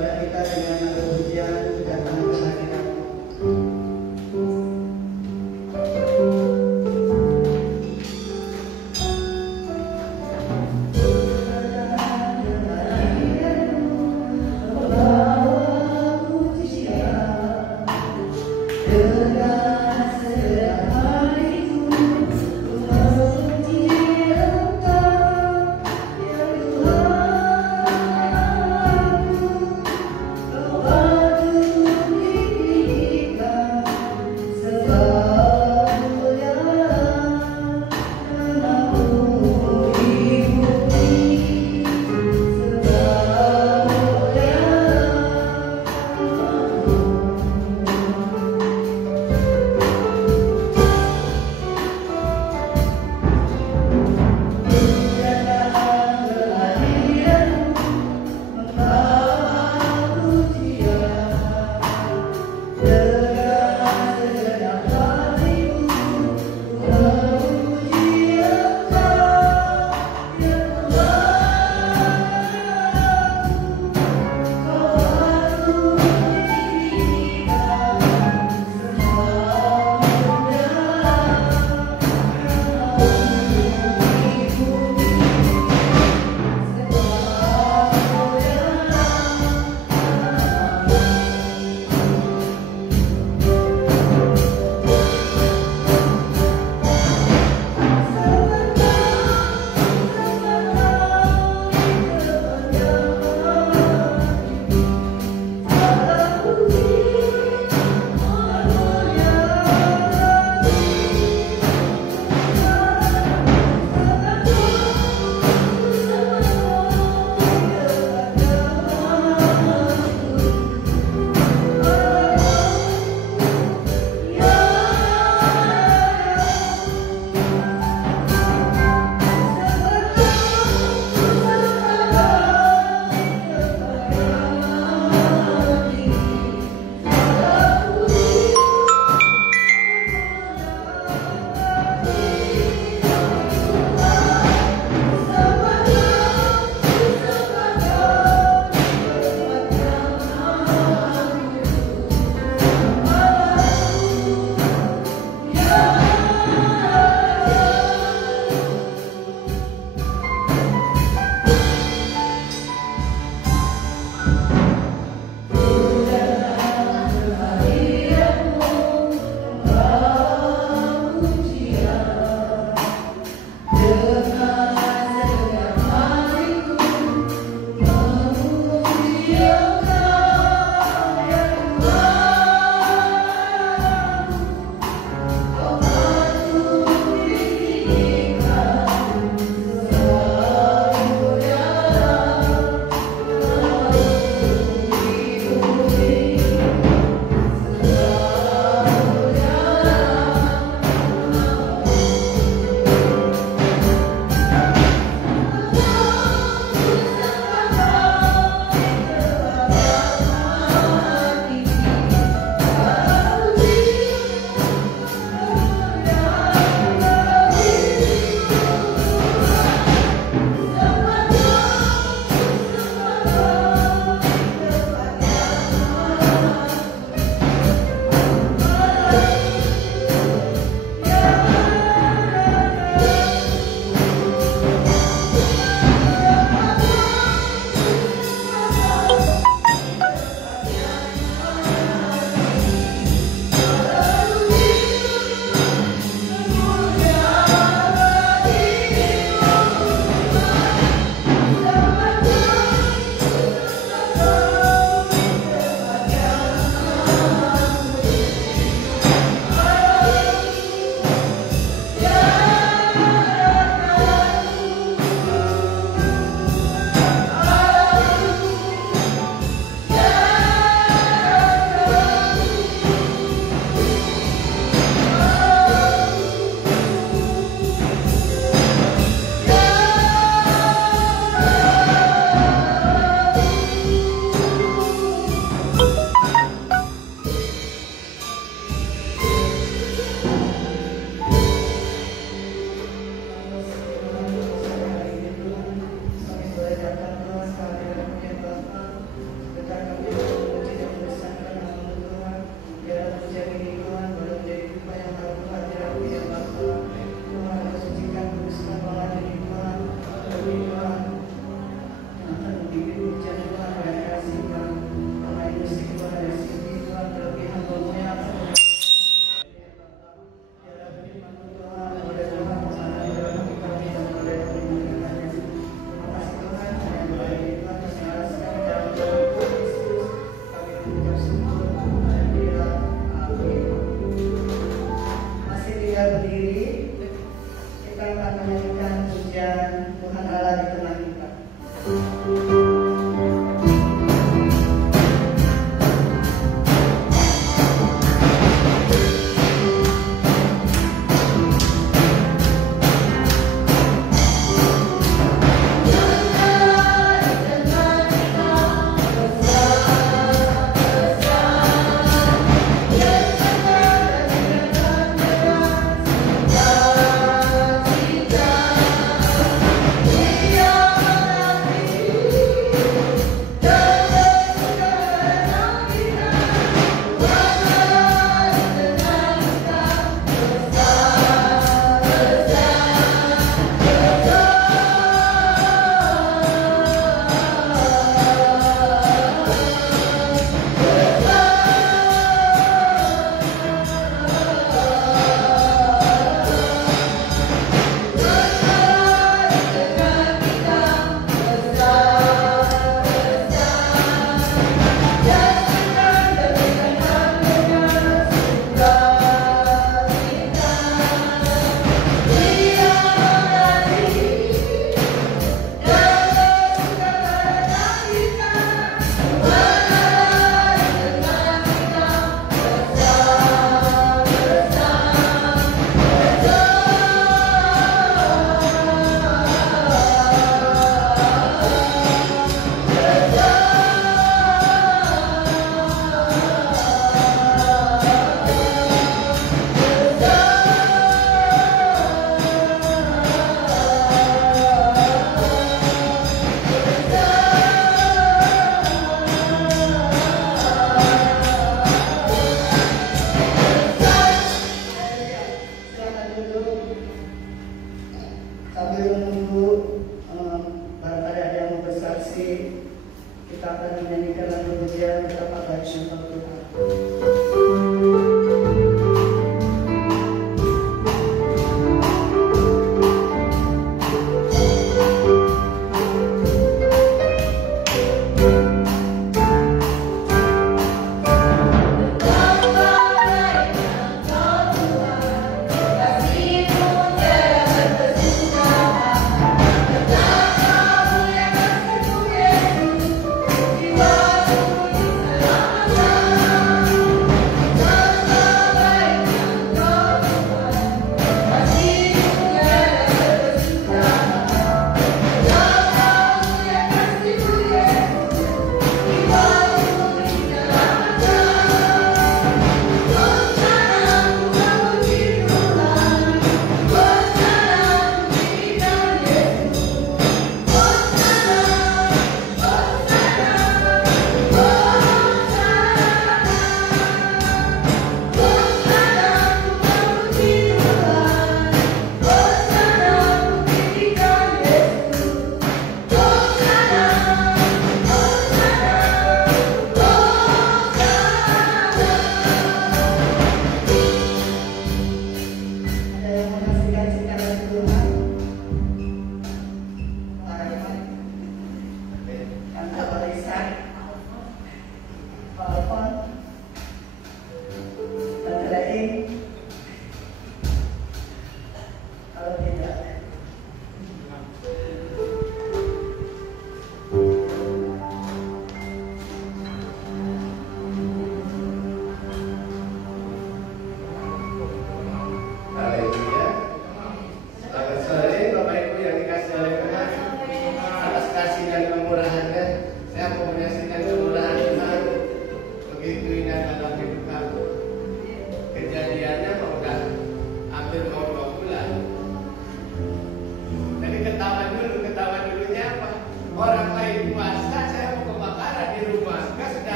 ibadah kita dengan pujian datang ke hadirat. Oh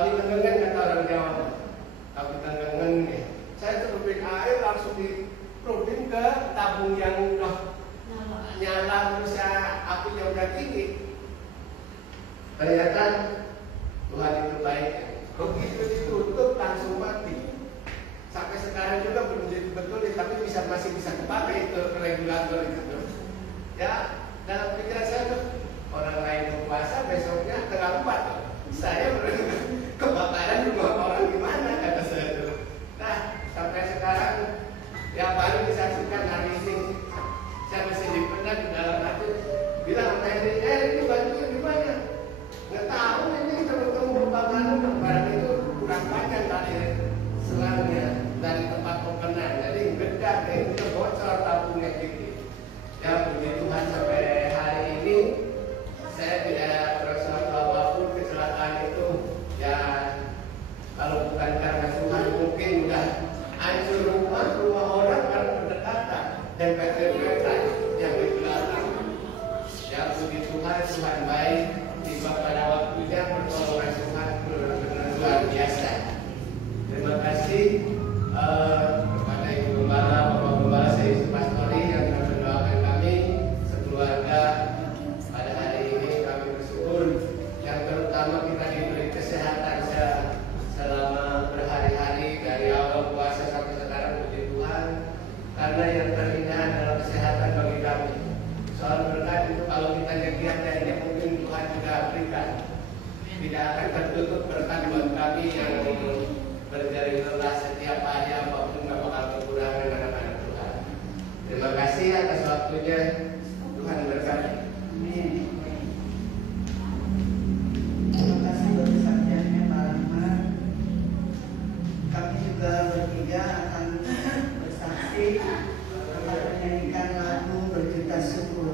Tapi tengengen kata orang Jawa. Tapi tengengen nih. Saya celupin air langsung diprudin ke tabung yang udah nyala terus apinya udah tinggi. Ternyata Tuhan itu baik. Begitu ditutup langsung mati. Sampai sekarang juga belum jadi betul, tapi masih bisa kepakai itu regulator itu. Ya, dalam pikiran saya tuh orang lain puasa besoknya tengah 4. Saya kebakaran rumah orang gimana kata saya tuh. Nah, sampai sekarang yang baru disaksikan hari ini saya masih dipendam di dalam hati bilang ini bantunya gimana? Nggak tahu ini ketemu kebakaran barang itu kurang panjang tadi selangnya dari tempat pemenan, jadi bedak itu bocor tabungnya gini. Ya puji Tuhan sampai hari ini saya tidak merasa apapun kecelakaan itu. Ya kalau bukan karena Tuhan mungkin udah hancur rumah orang karena berdekatan dan PT-PT yang di belakang. Ya puji Tuhan, Tuhan baik. Tiba pada waktunya pertolongan Tuhan benar-benar luar biasa. Terima kasih kepada Ibu Gembala, Bapak Gembala, saya Yusuf Pastori yang telah mendoakan kami sekeluarga pada hari ini. Kami bersyukur yang terutama kita diberi kesehatan selama berhari-hari dari awal puasa sampai sekarang, puji Tuhan. Karena yang terindah adalah kesehatan bagi kami. Soal berkat itu kalau kita lihat dari mungkin Tuhan juga berikan. Tidak akan tertutup berkat buat kami yang berjari lelah setiap hari apapun gak bakal kekurangan anak-anak Tuhan. Terima kasih atas waktunya. Tuhan berkati. Terima kasih buat kesaksiannya Pak Rahmat. Kami juga bertiga akan bersaksi akan menyanyikan lagu Berjuta Syukur.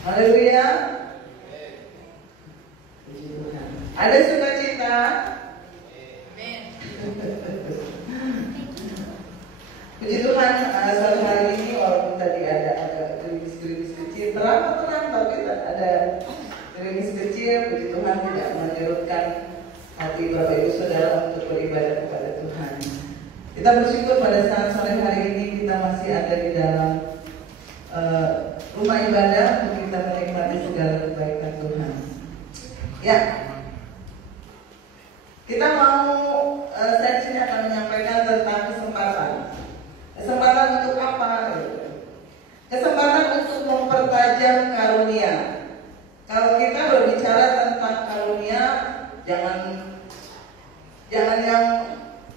Haleluya. Ada sukacita? Puji Tuhan, satu hari ini walaupun tadi ada gerimis-gerimis kecil, terang, tapi ada gerimis kecil, puji Tuhan tidak menyurutkan hati Bapak Ibu Saudara untuk beribadah kepada Tuhan. Kita bersyukur pada saat sore hari ini kita masih ada di dalam rumah ibadah untuk kita menikmati segala kebaikan Tuhan. Ya, kita mau saya di sini akan menyampaikan tentang kesempatan. Kesempatan untuk apa? Kesempatan untuk mempertajam karunia. Kalau kita berbicara tentang karunia, jangan yang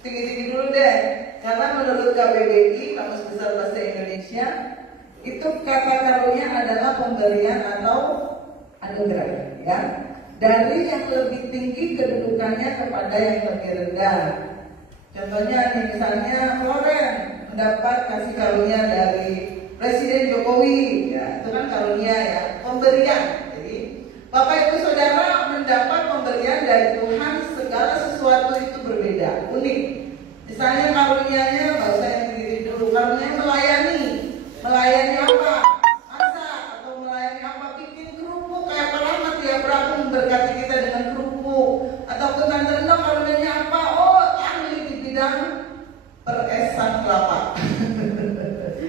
tinggi-tinggi dulu deh. Karena menurut KBBI, Kamus Besar Bahasa Indonesia, itu kata karunia adalah pemberian atau anugerah, ya, dari yang lebih tinggi kedudukannya kepada yang lebih rendah. Contohnya nih, misalnya Floren mendapat kasih karunia dari Presiden Jokowi, ya, itu kan karunia, ya, pemberian. Jadi Bapak Ibu Saudara mendapat pemberian dari Tuhan, segala sesuatu itu berbeda, unik. Misalnya karunianya, nggak usah yang diri dulu, karunia melayani apa? Masak atau melayani apa? Bikin kerupuk kayak Pak Rahmat ya, Prabu memberkati kita dengan kerupuk. Ataupun Tante Endok karunianya apa? Oh, ahli di bidang peresan kelapa.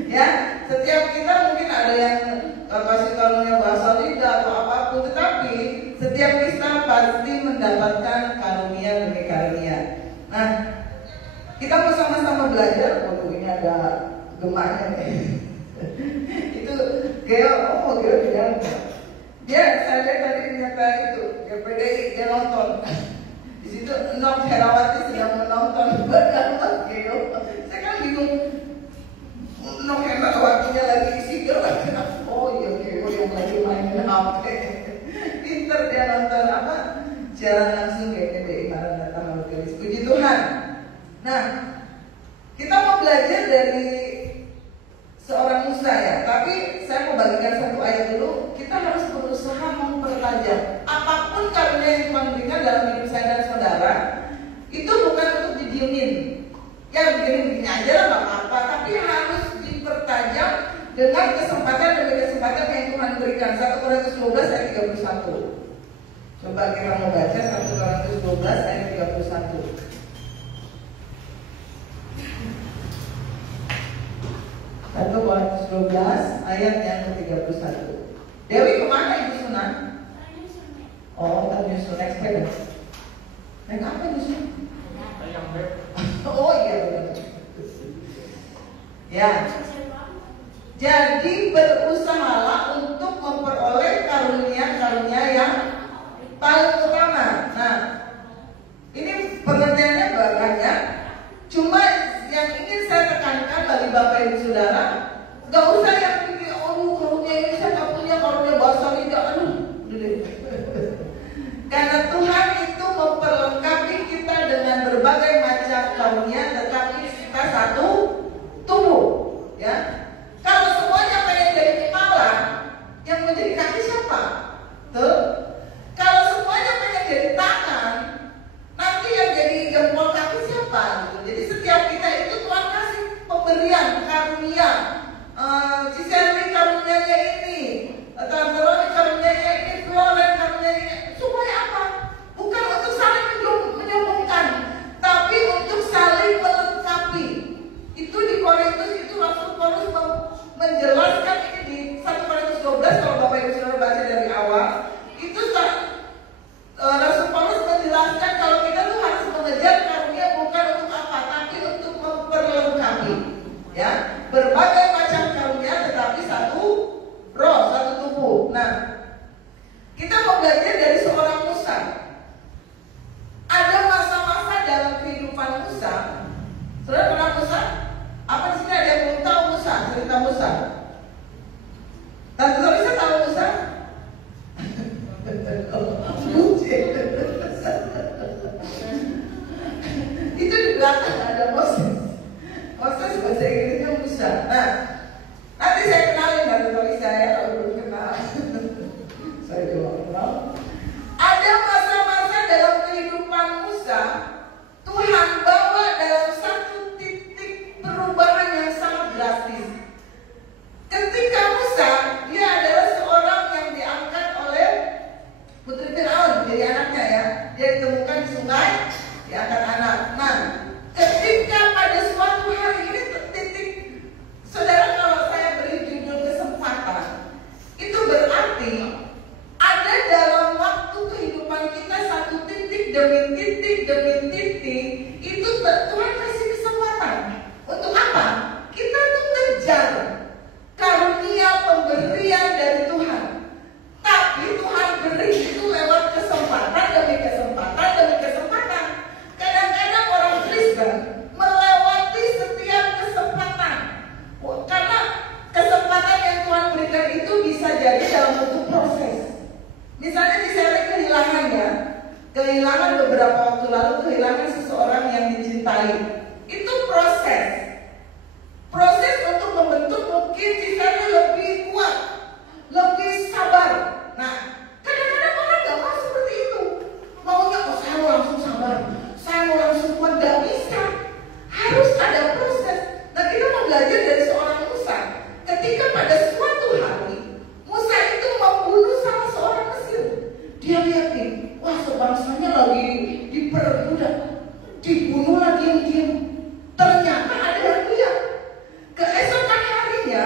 Ya, setiap kita mungkin ada yang kasih karunia bahasa lidah atau apapun, tetapi setiap kita pasti mendapatkan karunia demi karunia. Nah, kita mau sama-sama belajar. Oh, ini ada gemaknya nih. Itu Geo bilang dia, saya lihat tadi ternyata itu PDI dia nonton di situ. Nok Herawati sedang menonton bersama Geo. Saya kan bingung, Nok Herawatinya lagi isi gerak. Oh iya, Geo yang lagi main HP. Pinter dia nonton apa siaran langsung kayak PDI Maranatha Margaris. Puji Tuhan. Nah, kita mau belajar dari seorang Musa, ya, tapi saya mau bagikan satu ayat dulu. Kita harus berusaha mempertajam apapun karunia yang Tuhan berikan dalam hidup saya dan saudara. Itu bukan untuk didiemin, ya begini aja lah nggak apa-apa, tapi harus dipertajam dengan kesempatan demi kesempatan yang Tuhan berikan. 1 Korintus 12 ayat 31. Coba kita mau baca 1 Korintus 12 ayat 31. 1 Korintus 12 ayat yang ke-31. Dewi kemana Ibu Sunan? Oh, tak nyusun naik sepeda. Naik apa nyusun? Oh iya benar. Ya. Jadi berusahalah untuk memperoleh karunia-karunia yang paling utama. Nah, ini pengertiannya banyak. Cuma yang ingin saya tekankan bagi Bapak Ibu Saudara, gak usah yang pikir, oh karunia ini saya gak punya, karunia bahasa lidah, aduh. Karena Tuhan itu memperlengkapi kita dengan berbagai macam karunia, tetapi kita satu tubuh, ya. Kalau semuanya pengen jadi kepala, yang menjadi kaki siapa? Tuh. Kalau semuanya pengen jadi tangan, nanti yang jadi jempol kaki siapa? Jadi setiap kita itu Tuhan kasih pemberian karunia. Ciselli karunianya ini, Tante Roni karunianya ini, Floren karunianya ini. Supaya apa? Bukan untuk saling menyombongkan, tapi untuk saling melengkapi. Itu di Korintus itu Rasul Paulus menjelaskan ini di 1 Korintus 12. Kalau Bapak belajar dari seorang Musa. Ada masa-masa dalam kehidupan Musa. Saudara kenal Musa? Apa di sini ada yang belum tahu Musa? Cerita Musa. Tante Lisa tahu Musa? Itu di belakang ada Moses. Moses bahasa Inggrisnya Musa. Nah, nanti saya kenalin Tante Lisa ya kalau belum kenal. Saya juga kenal. Ada masa-masa dalam kehidupan Musa, Tuhan bawa dalam satu titik perubahan yang sangat drastis. Ketika Musa, dia adalah seorang yang diangkat oleh putri Firaun, jadi anaknya ya. Dia ditemukan di sungai, diangkat anak. Nah, ketika pada suatu hari ini titik, saudara, kalau saya beri judul kesempatan, itu berarti ada dalam waktu kehidupan kita satu titik demi titik demi titik, itu Tuhan kasih kesempatan. Untuk apa? Kita tuh ngejar karunia pemberian dari Tuhan. Tapi Tuhan beri itu lewat kesempatan demi kesempatan demi kesempatan. Kadang-kadang orang Kristen melewati setiap kesempatan. Karena kesempatan yang Tuhan berikan itu bisa jadi dalam bentuk proses. Misalnya di seri kehilangan ya, kehilangan beberapa waktu lalu, kehilangan seseorang yang dicintai. Itu proses. Proses untuk membentuk mungkin sisanya lebih kuat, lebih sabar. Nah, kadang-kadang orang gak mau seperti itu. Maunya, oh saya mau langsung sabar, saya mau langsung kuat. Gak bisa. Harus ada proses. Nah, kita mau belajar dari seorang Musa. Ketika pada suatu hari, Musa itu membunuh salah seorang Mesir. Dia lihat nih, wah sebangsanya lagi diperbudak, dibunuh lagi diam-diam. Ternyata ada yang lihat. Keesokan harinya,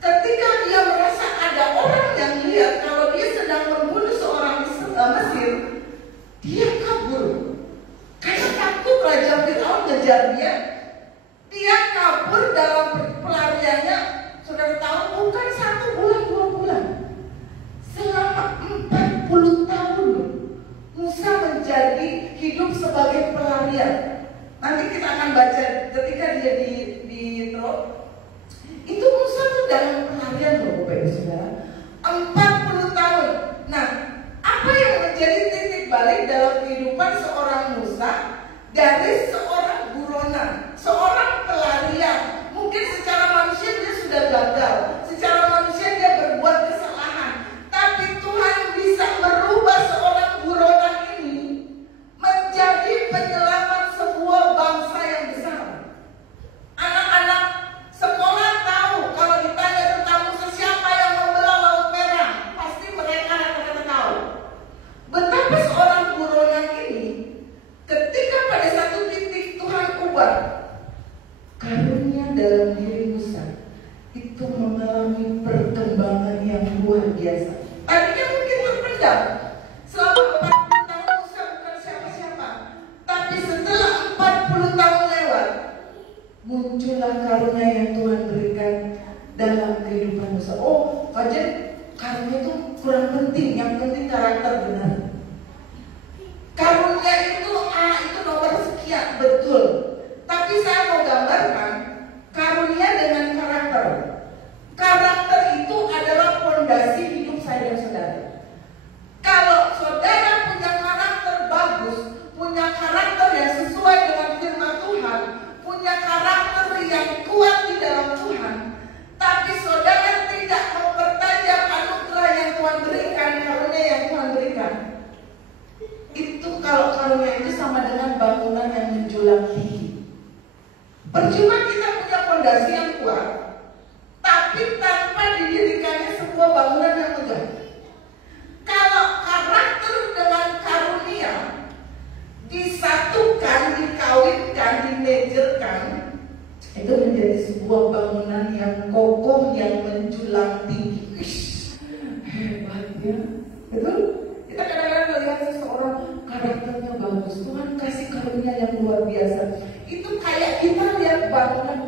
ketika dia merasa ada orang yang lihat kalau dia sedang membunuh seorang Mesir, dia kabur. Karena takut Raja Firaun ngejar dia. Dia kabur dalam pelariannya. Saudara tahu, bukan 1 bulan 2 bulan, selama 40 tahun Musa menjadi hidup sebagai pelarian. Nanti kita akan baca ketika dia di itu Musa tuh dalam pelarian loh Bapak Ibu Saudara, 40 tahun. Nah, apa yang menjadi titik balik dalam kehidupan seorang Musa? Dari seorang buronan, seorang pelarian. Mungkin secara manusia dia sudah gagal, secara manusia dia berbuat kesalahan, tapi Tuhan bisa merubah seorang buronan ini menjadi penyelamat sebuah bangsa yang besar. Anak-anak sekolah tahu kalau ditanya tentang Musa siapa yang membelah Laut Merah, pasti mereka akan tahu. Betapa seorang buronan ini ketika pada satu titik Tuhan ubah karunia dalam diri Musa, itu mengalami perkembangan yang luar biasa. Tadinya mungkin terpendam selama 40 tahun Musa bukan siapa-siapa, tapi setelah 40 tahun lewat, muncullah karunia yang Tuhan berikan dalam kehidupan Musa. Oh, kajian karunia itu kurang penting, yang penting karakter benar. Karunia itu itu nomor sekian, betul. Tapi saya mau gambarkan karunia dengan karakter. Karakter itu adalah fondasi hidup saya dan saudara. Kalau saudara punya karakter bagus, punya karakter yang sesuai dengan firman Tuhan, punya karakter yang kuat di dalam Tuhan, tapi saudara tidak mempertajam anugerah yang Tuhan berikan, karunia yang Tuhan berikan, itu kalau karunia itu sama dengan bangunan yang menjulang tinggi. Percuma kita punya fondasi yang kuat, tapi tanpa didirikannya sebuah bangunan yang megah. Kalau karakter dengan karunia disatukan, dikawinkan, dimejerkan, itu menjadi sebuah bangunan yang kokoh, yang menjulang tinggi. Hebat ya, betul? Kita kadang-kadang melihat seseorang karakternya bagus, Tuhan kasih karunia yang luar biasa. Itu kayak kita lihat bangunan,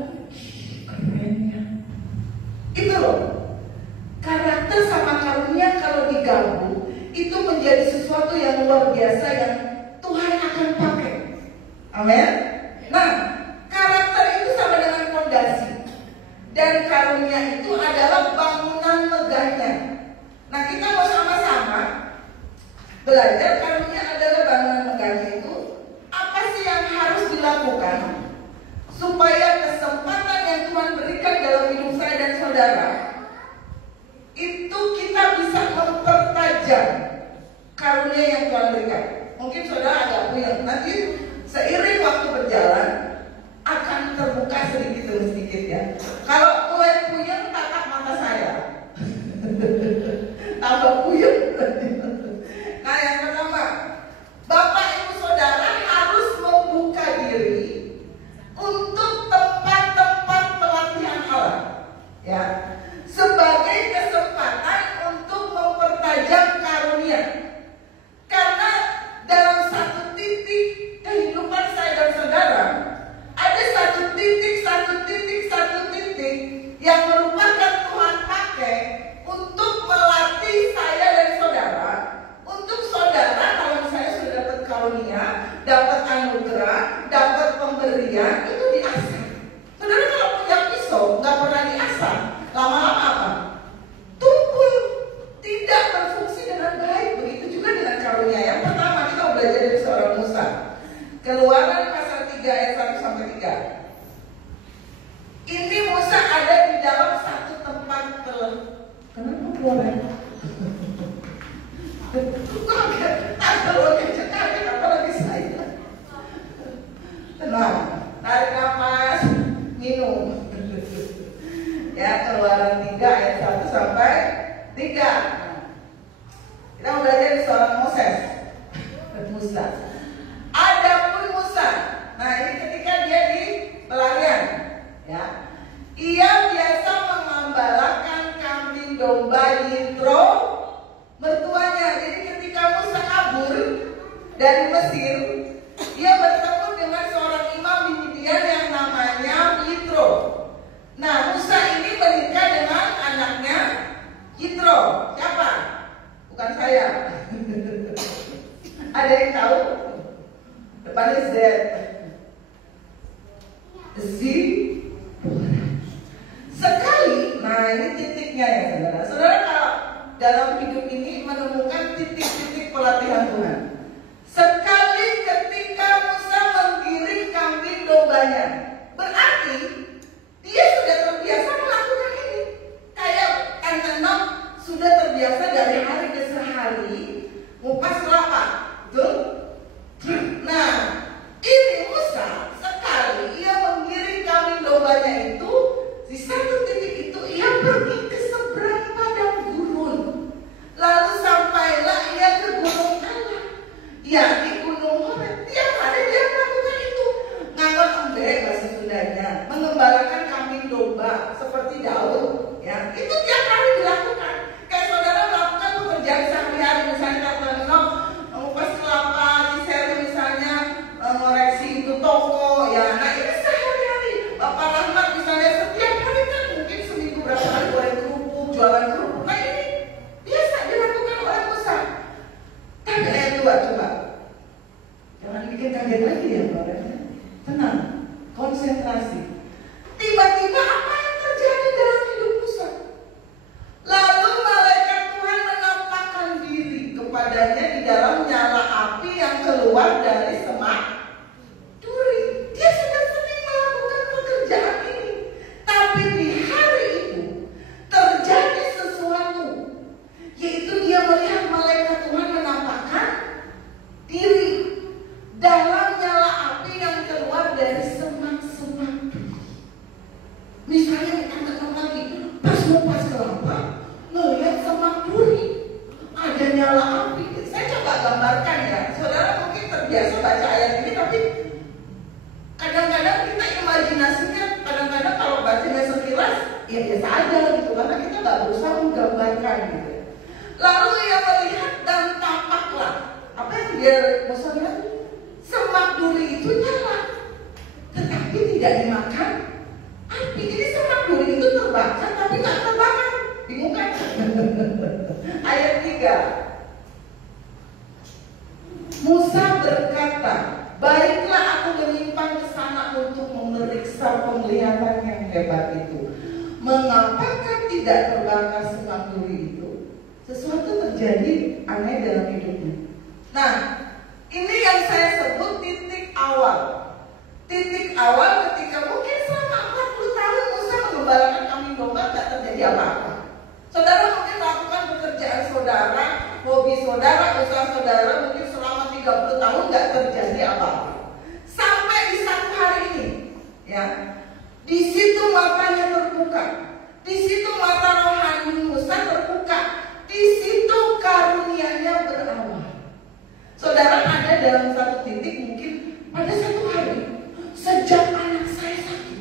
keren ya. Itu loh, karakter sama karunia kalau digabung, itu menjadi biasa yang Tuhan akan pakai. Amin. Nah, karakter itu sama dengan fondasi, dan karunia itu adalah bangunan megahnya. Nah, kita mau sama-sama belajar karunia adalah bangunan megahnya itu. Apa sih yang harus dilakukan supaya kesempatan yang Tuhan berikan dalam hidup saya dan saudara itu kita bisa mempertajam karunia yang Tuhan berikan. Mungkin saudara agak puyeng, nanti seiring waktu berjalan akan terbuka sedikit demi sedikit ya. Kalau mulai puyeng, tatap mata saya. Tambah puyeng. Nah, yang pertama, Bapak Ibu Saudara harus membuka diri untuk tempat-tempat pelatihan Allah, ya, sebagai kesempatan untuk mempertajam karunia. Karena dalam satu titik kehidupan saya dan saudara, ada satu titik yang merupakan Tuhan pakai untuk melatih saya dan saudara. Untuk saudara, kalau misalnya sudah dapat karunia, dapat anugerah, dapat pemberian, itu diasah. Saudara kalau punya pisau, nggak pernah diasah, lama-lama apa? Tumpul, tidak berfungsi dengan baik. Begitu juga dengan karunia. Yang pertama, kita belajar dari seorang Musa. Keluaran pasal 3 ayat 1-3. Ini Musa ada di dalam satu tempat kenapa keluaran? Apalagi saya. Tenang, tarik nafas, minum. Ya, Keluaran 3 ayat 1-3. Kita mau belajar di seorang Musa. Adapun Musa, nah ini ketika dia di pelarian, ya, ia biasa mengembalakan kambing domba Yitro mertuanya. Jadi ketika Musa kabur dari Mesir, dia bertemu dengan seorang imam di Midian yang namanya Yitro. Nah, Musa ini menikah dengan anaknya Yitro. Siapa? Bukan saya. Ada yang tahu? Depannya Z. Sekali, nah ini titiknya ya saudara. Saudara kalau dalam hidup ini menemukan titik-titik pelatihan Tuhan. Sekali ketika Musa menggiring kambing dombanya, berarti dia sudah terbiasa melakukan ini. Kayak anak-anak sudah terbiasa dari hari ke hari ngupas kelapa, betul? Nah, ini Musa sekali ia menggiring kambing dombanya itu, di satu titik itu ia pergi ke seberang padang gurun. Lalu sampailah ia ke gunung Allah, ya di gunung Horeb. Tiap hari dia melakukan itu, ngangon embek bahasa Sundanya, mengembalakan kambing domba seperti Daud. Ya, itu tiap hari dilakukan. Kayak saudara melakukan pekerjaan sehari-hari, misalnya mengupas kelapa, Ciseri misalnya ngoreksi itu toko, ya. Nah ini sehari-hari. Bapak Rahmat misalnya setiap hari kan mungkin seminggu berapa kali goreng kerupuk, jualan kerupuk. Nah ini biasa dilakukan oleh Musa. Tapi ayat 2 coba. Jangan bikin kaget lagi ya, saudara. Tenang, konsentrasi. Tiba-tiba apa yang terjadi dalam hidup Musa? Lalu malaikat Tuhan menampakkan diri kepadanya di dalam nyala api yang keluar dari semak duri. Dia sudah sering melakukan pekerjaan ini, tapi di hari itu terjadi sesuatu, yaitu dia melihat malaikat Tuhan menampakkan diri dalam nyala api yang keluar dari semak-semak duri. Misalnya kita ketemu lagi pas ngupas kelapa, ngelihat semak duri, ada nyala api. Saya coba gambarkan ya, saudara mungkin terbiasa baca ayat ini, tapi kadang-kadang kita imajinasinya, kadang-kadang kalau bacanya sekilas, ya biasa aja gitu, karena kita nggak berusaha menggambarkan gitu. Lalu ia melihat dan tampaklah, apa yang dia Musa lihat? Semak duri itu nyala, tetapi tidak dimakan api. Jadi semak duri itu terbakar, tapi nggak terbakar. Bingung kan? Ayat 3. Musa berkata, baiklah aku menyimpang ke sana untuk memeriksa penglihatan yang hebat itu. Mengapakah tidak terbakar semak duri itu? Sesuatu terjadi aneh dalam hidupnya. Nah, ini yang saya sebut titik awal. Titik awal ketika mungkin selama 40 tahun Musa mengembalakan kambing domba tidak terjadi apa-apa. Saudara mungkin melakukan pekerjaan saudara, hobi saudara, usaha saudara mungkin selama 30 tahun nggak terjadi apa-apa. Sampai di satu hari ini, ya, di situ matanya terbuka, di situ mata rohani Musa terbuka, di situ karunia-Nya berawal. Saudara ada dalam satu titik mungkin pada satu hari, sejak anak saya sakit,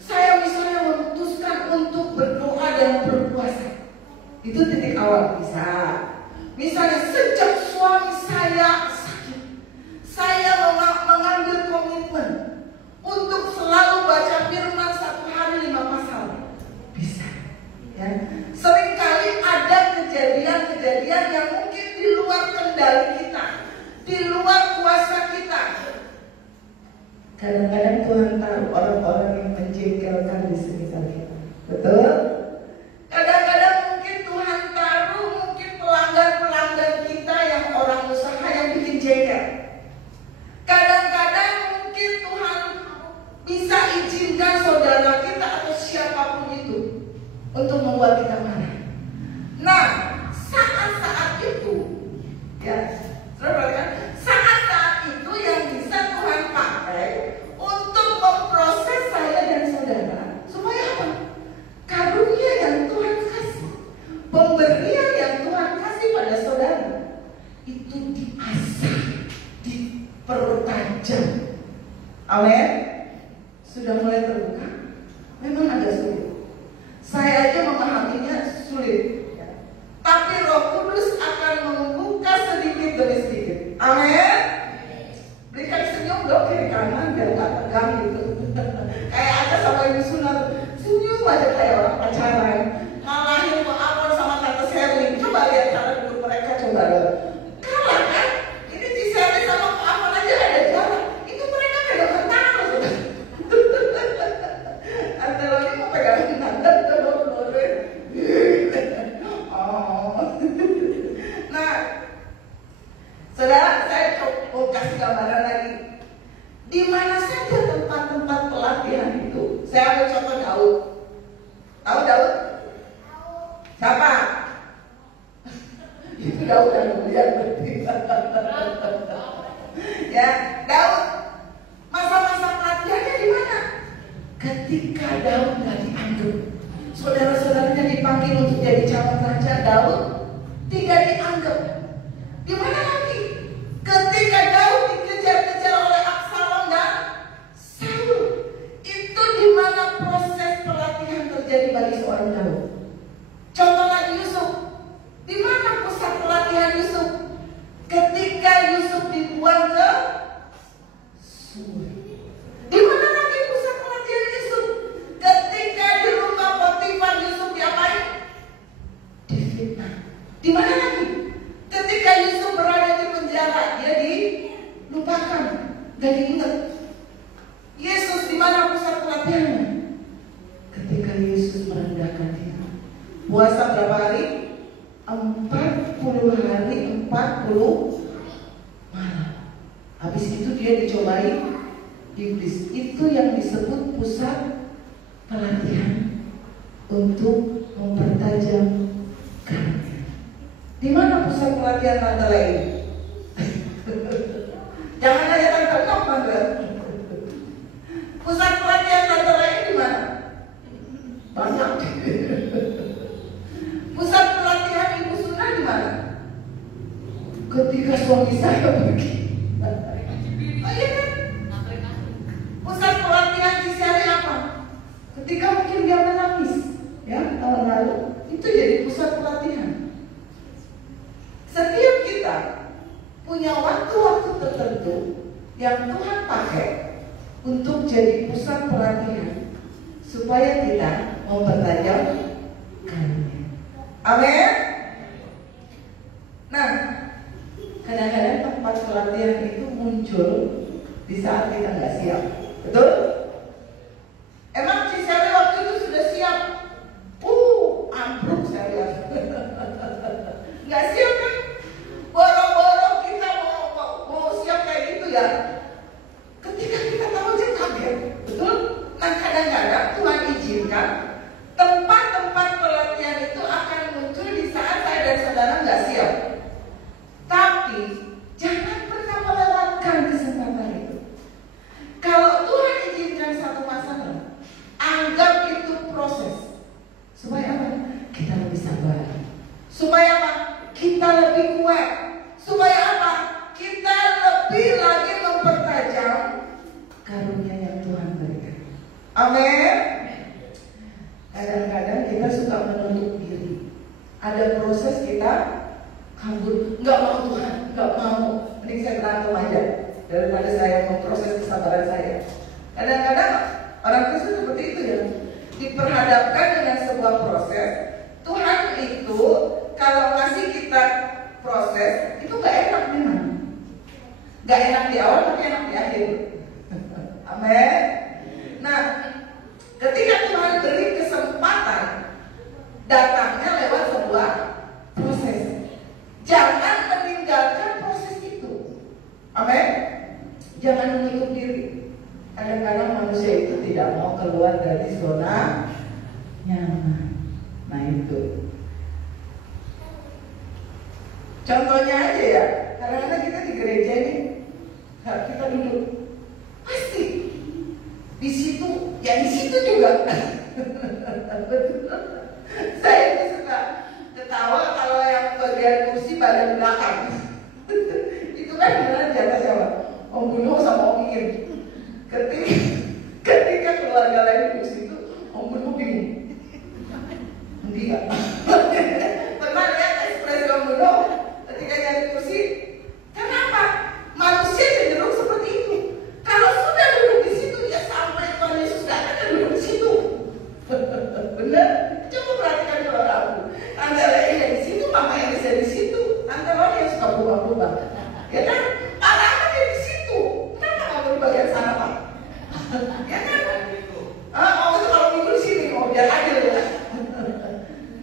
saya misalnya memutuskan untuk berdoa dan berpuasa. Itu titik awal bisa. Misalnya sejak suami saya sakit, saya mengambil komitmen untuk selalu baca firman 1 hari 5 pasal. Bisa. Ya. Seringkali ada kejadian-kejadian yang mungkin di luar kendali kita, di luar kuasa kita. Kadang-kadang Tuhan taruh orang-orang yang menjengkelkan di sekitar kita. Betul? Kadang-kadang mungkin Tuhan taruh mungkin pelanggan-pelanggan kita yang orang usaha yang bikin jengkel. Kadang-kadang mungkin Tuhan bisa izinkan saudara kita atau siapapun itu untuk membuat kita marah. Nah, saat-saat itu, ya, saat-saat itu yang bisa Tuhan pakai untuk memproses saya dan saudara supaya apa? Karunia yang Tuhan kasih, pemberian yang Tuhan kasih pada saudara itu diasah, dipertajam. Amin. Sudah mulai terbuka. Memang agak sulit. Saya aja memahaminya sulit. Tapi Roh Kudus akan membuka sedikit demi sedikit. Amin. Berikan senyum dong kiri kanan biar gak tegang gitu. Kayak ada sama ibu sunat, senyum aja kayak orang pacaran. Ngalahin apa sama tante Sherly. Coba lihat cara duduk mereka, coba lihat. Kalah kan? Ini si Sherly sama apa aja ada jarak. Itu mereka pegangan tangan. Antara ini mau pegangan tangan terus. Nah, saudara, saya mau kasih gambaran lagi. Di mana saja tempat-tempat pelatihan itu. Saya ambil contoh Daud. Tahu Daud? Siapa? Itu Daud yang melihat berarti. Ya, Daud. Masa-masa pelatihannya di mana? Ketika Daud nggak dianggap, saudara-saudaranya dipanggil untuk jadi calon raja, Daud tidak dianggap. Di mana lagi? Ketika Daud dikejar-kejar oleh Absalom dan Saul, itu di mana proses pelatihan terjadi bagi seorang Daud. Contoh lagi Yusuf. Di mana pusat pelatihan Yusuf? Ketika Yusuf dibuang ke sungai. Di mana lagi pusat pelatihan Yusuf? Ketika di rumah Potifar Yusuf diapain? Difitnah. Di mana lagi? Ketika Yusuf berada di penjara, dia dilupakan, gak diingat. Yesus di mana pusat pelatihannya? Ketika Yesus merendahkan diri. Puasa berapa hari? 40 hari, 40 malam. Habis itu dia dicobai iblis. Itu yang disebut pusat pelatihan untuk mempertajam karunia. Di mana pusat pelatihan tante lain? Jangan aja tante kapan kan? Pusat pelatihan tante lain di mana? Banyak. Pusat pelatihan ibu Suna di mana? Ketika suami saya pergi. Oh iya kan? Pusat pelatihan di Sari apa? Ketika mungkin dia menangis, ya tahun lalu, itu jadi pusat pelatihan. Setiap kita punya waktu-waktu tertentu yang Tuhan pakai untuk jadi pusat pelatihan supaya kita mempertajam karunia. Amin. Nah, kadang-kadang tempat pelatihan itu muncul di saat kita nggak siap, betul? Emang Cisarua waktu itu sudah siap? Ambruk saya. Nggak siap kan? Boro-boro kita mau siap kayak gitu ya. Ketika kita tahu aja kaget, betul? Nah kadang-kadang Tuhan izinkan tempat-tempat pelatihan itu akan muncul di saat saya dan saudara nggak siap. Tapi jangan pernah melewatkan kesempatan itu. Kalau Tuhan izinkan satu masalah, anggap itu proses. Supaya apa? Kita lebih sabar. Supaya apa? Kita lebih kuat. Supaya apa? Kita lebih lagi mempertajam karunia yang Tuhan berikan. Amin. Kadang-kadang kita suka menutup diri. Ada proses kita kabur. Nggak mau Tuhan, nggak mau. Mending saya berantem aja daripada saya memproses kesabaran saya. Kadang-kadang orang Kristen seperti itu ya. Diperhadapkan dengan sebuah proses. Tuhan itu kalau ngasih kita proses itu nggak enak memang. Nggak enak di awal tapi enak di akhir. Amin. Nah, ketika Tuhan beri kesempatan, datangnya lewat sebuah proses. Jangan meninggalkan proses itu. Amin. Jangan menutup diri. Kadang-kadang manusia itu tidak mau keluar dari zona nyaman. Nah itu. Contohnya aja ya. Kadang-kadang kita di gereja ini, kita duduk, pasti di situ, ya di situ juga. Saya itu suka ketawa kalau yang bagian kursi bagian belakang. Itu kan beneran di atas siapa? Om Gunung sama Om Iin. Ketika keluarga lain kursi itu, Om Gunung bingung. Dia pernah lihat ekspresi Om Gunung ketika nyari kursi? Kenapa? Manusia cenderung seperti ini. Kalau sudah duduk di situ, ya sampai Tuhan Yesus datang dan duduk di situ. Benar? Coba perhatikan kalau aku. Tante Lea yang di situ, mama yang bisa di situ. Tante Lea yang suka berubah-ubah. Ya kan? Para anak yang di situ. Kenapa nggak mau di bagian sana, Pak? Ya kan? Oh itu kalau minggu di sini, biar adil ya.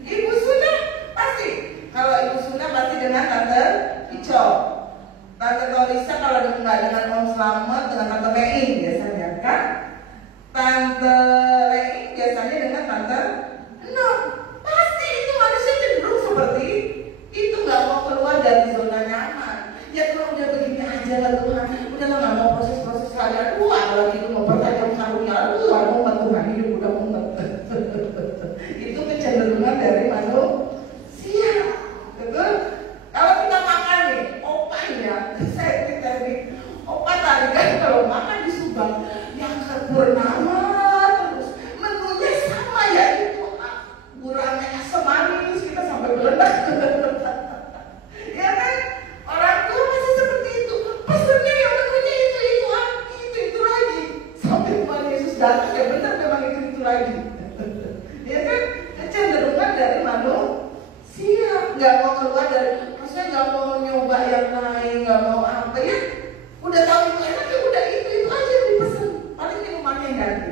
Ibu Sunda pasti. Kalau Ibu Sunda pasti dengan Tante Ico. Tante Torisa kalau nggak dengan Om Slamet, dengan Tante Meing biasanya kan. Tante Meing biasanya dengan Tante Enok. Pasti itu manusia cenderung seperti itu, nggak mau keluar dari zona nyaman. Ya Tuhan udah begini aja lah Tuhan. Udah lah nggak mau proses-proses lagi. Aduh, lagi itu mempertajam karunia. Aduh, mau Tuhan hidup udah mumet. Itu kecenderungan dari manusia. Betul? Kalau kita makan nih, opa ya, saya kita nih, opa tadi kan kalau makan di Subang yang purnama terus menunya sama ya itu gurame asam manis kita sampai meledak. Ya kan? Orang tua masih seperti itu. Pesennya yang menunya itu lagi. Sampai Tuhan Yesus datang ya benar memang itu lagi. Ya kan? Kecenderungan dari manusia, nggak mau keluar dari, maksudnya nggak mau nyoba yang lain, nggak mau apa ya. Udah tahu itu enak ya udah itu aja yang dipesen. Paling minumannya yang ganti.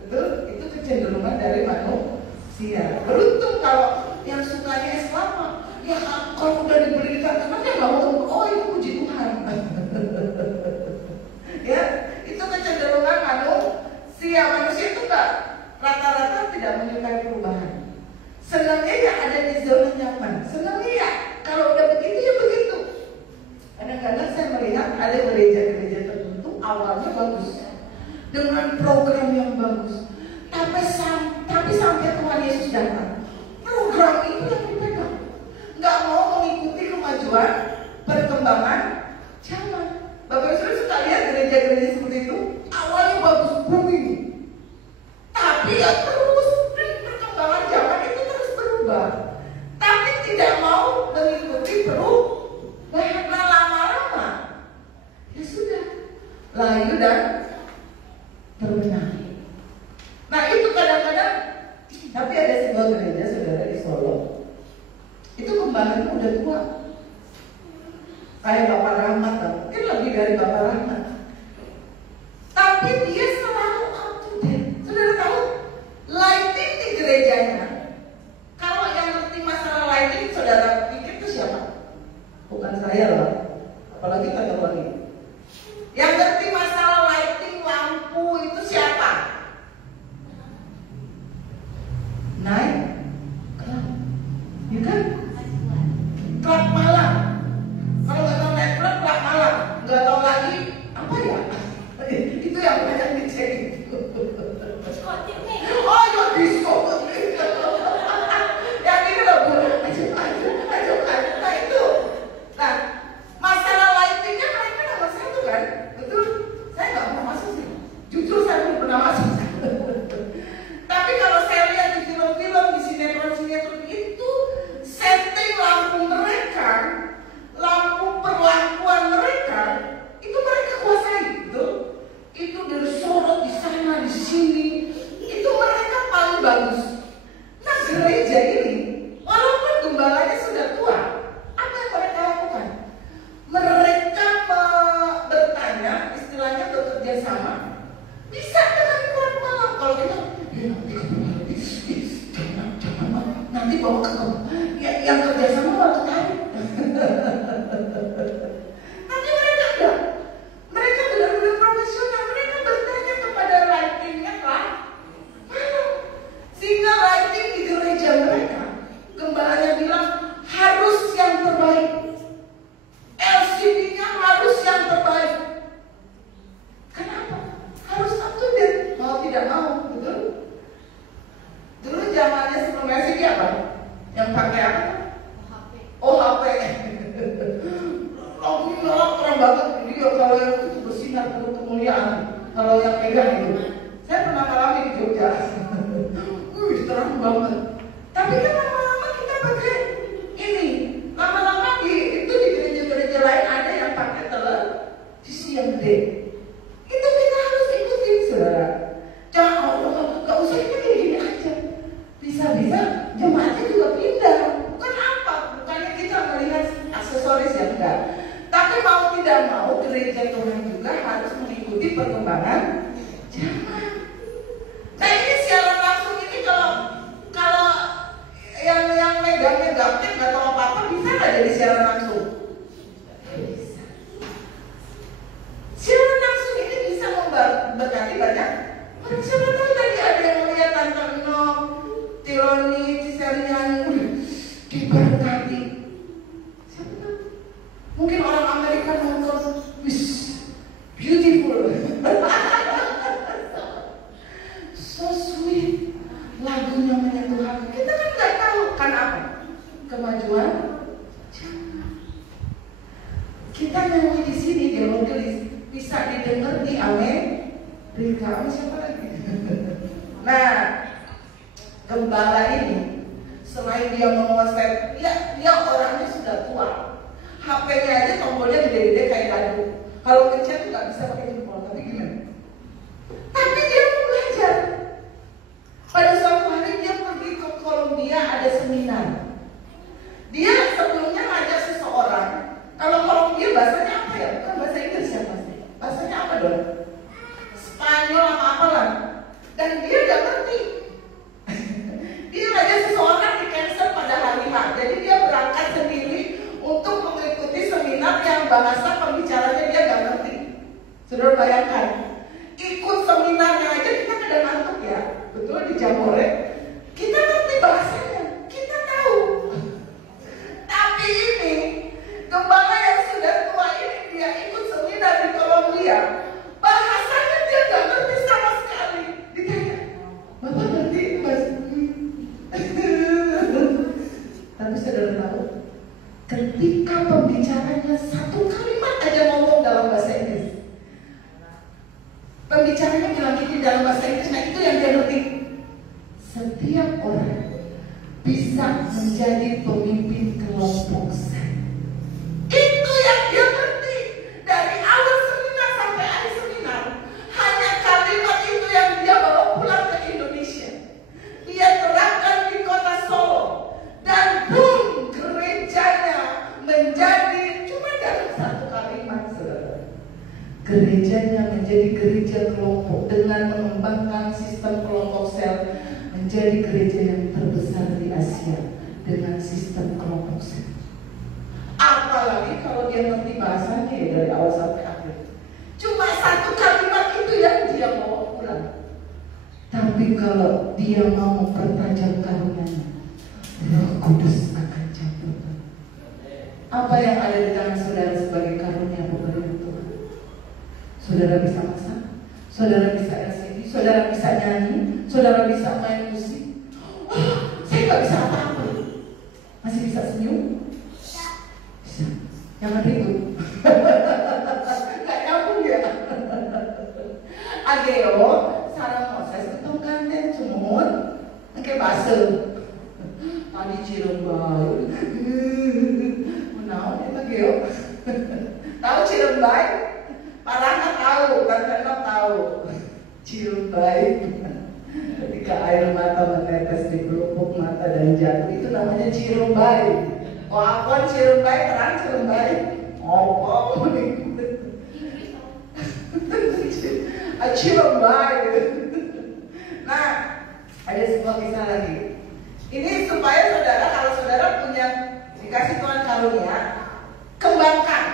Betul? Itu kecenderungan dari manusia. Beruntung kalau yang sukanya es kelapa. Ya kalau udah diberikan kenapa nggak mau? Oh itu puji Tuhan. Ya itu kecenderungan manusia. Manusia itu nggak rata-rata tidak menyukai perubahan. Senangnya ya ada di zona nyaman. Senangnya ya kalau udah begitu ya begitu. Kadang-kadang saya melihat ada gereja-gereja tertentu awalnya bagus dengan program yang bagus, tapi sampai Tuhan Yesus datang, program itu yang dipegang. Nggak mau mengikuti kemajuan perkembangan zaman. Bapak Ibu suka lihat gereja-gereja seperti itu, awalnya bagus booming, tapi ya terus perkembangan zaman itu terus berubah, tapi tidak mau mengikuti perubahan. Lama-lama ya sudah layu dan terbenahi. Nah itu kadang-kadang, tapi ada sebuah gereja saudara di Solo, itu kembangnya udah tua. kayak Bapak Rahmat, mungkin lebih dari Bapak Rahmat. Tapi dia selalu up to date. Saudara tahu, lighting di gerejanya, kalau yang ngerti masalah lighting, saudara pikir itu siapa? Bukan saya loh, apalagi teknologi. Yang ngerti masalah lighting, lampu itu siapa? Night Club, ya kan? Klub malam. Kalau nggak tahu night club, klub malam. Nggak tahu lagi apa ya? Itu yang banyak dicek itu. Oh, ya disco. Yang ini loh Bu. Ayo, nah itu. Nah, masalah lightingnya mereka nomor satu kan? Betul? Saya nggak pernah masuk sih. Jujur saya belum pernah masuk. Tapi kalau saya lihat di film-film, di sinetron-sinetron itu setting lampu mereka, lampu perlampuan mereka, itu mereka kuasai, betul? Itu dari sorot di sana, di sini, itu mereka paling bagus. Nah, gereja ini, walaupun gembalanya sudah tua, apa yang mereka lakukan? Mereka bertanya, istilahnya bekerja sama. Bisa dengan klub malam. Kalau kita nanti bawa ke yang kerja sama waktu tadi. Tapi mereka enggak. Mereka benar-benar profesional. Mereka bertanya kepada lightingnya kan malam. Sehingga lighting di gereja mereka, gembalanya bilang harus yang terbaik. LCD-nya harus yang terbaik. Kenapa? Harus up to date. Mau tidak mau, betul? Dulu zamannya sebelum LCD apa? Yang pakai apa? OHP. Lampu nyala terang banget. Jadi kalau yang itu bersinar penuh kemuliaan. Kalau yang pegang itu, saya pernah alami di Jogja. Terang banget. Tapi kan lama-lama kita pakai ini. Lama-lama itu di gereja-gereja lain ada yang pakai televisi yang gede. Itu kita harus ikutin, saudara. Jangan nggak usah kita kayak gini aja. Bisa-bisa jemaatnya juga pindah. Bukan apa? Bukannya kita melihat aksesoris yang enggak. Tapi mau tidak mau gereja Tuhan juga harus mengikuti perkembangan zaman. Nah ini siaran langsung ini kalau yang megangnya gaptek nggak tahu apa-apa bisa nggak jadi siaran langsung? Bisa. Siaran langsung ini bisa memberkati banyak. Siapa tahu tadi ada yang melihat Tante Enom, Tiloni, Cisari nyanyi, diberkati. Siapa tahu? Mungkin orang Amerika nonton, beautiful, so sweet, lagunya menyentuh hati. Kita kan nggak tahu kan apa kemajuan. Kita nyanyi di sini di Logelis bisa didengar di Amerika. Siapa lagi? Nah, gembala ini selain dia menguasai, dia orangnya sudah tua. HP-nya aja tombolnya gede-gede kayak lagu. Kalau pencet tuh nggak bisa pakai jempol, tapi gimana? Tapi dia mau belajar. Pada suatu hari dia pergi ke Kolombia, ada seminar. Dia sebelumnya ngajak seseorang. Kalau Kolombia bahasanya apa ya? Bukan bahasa Inggris ya pasti. Bahasanya apa dong? Spanyol apa apalah. Dan dia nggak ngerti. Dia ngajak seseorang di cancel pada hari H. Jadi dia berangkat sendiri untuk mengikuti seminar yang bahasa pembicaranya dia nggak ngerti. Saudara bayangkan, ikut seminarnya aja kita kadang ngantuk ya, betul di Jamore. Kita ngerti bahasanya, kita tahu. Tapi ini gembala yang sudah tua ini dia ikut seminar di Kolombia, bahasanya dia nggak ngerti sama sekali. Ditanya, Bapak ngerti bahasa? Tapi saudara tahu, ketika pembicaranya satu kalimat aja ngomong dalam bahasa Inggris, gerejanya menjadi gereja kelompok dengan mengembangkan sistem kelompok sel menjadi gereja yang terbesar di Asia dengan sistem kelompok sel. Apalagi kalau dia ngerti bahasanya ya dari awal sampai akhir. Cuma satu kalimat itu yang dia bawa pulang. Tapi kalau dia mau mempertajam karunia-Nya, Roh Kudus akan campurkan. Apa yang ada di tangan saudara sebagai karunia pemberian Tuhan? Saudara bisa masak, saudara bisa LCD, saudara bisa nyanyi, saudara bisa main musik. Oh, saya nggak bisa apa-apa. Masih bisa senyum? Bisa. Jangan ribut. Nggak nyambung ya. Ageo, sarang Moses itu kan dan cumut, kayak basuh. Tadi Cirembai, menawan itu Ageo. Tahu Cirembai? Parahnya tahu, Tante tahu. Cirembai. Ketika air mata menetes di pelupuk mata dan jatuh, itu namanya Cirembai. Oh, apa Cirembai? Terang Cirembai. Oh, Cirembai. Nah, ada sebuah kisah lagi. Ini supaya saudara, kalau saudara punya dikasih Tuhan karunia, kembangkan.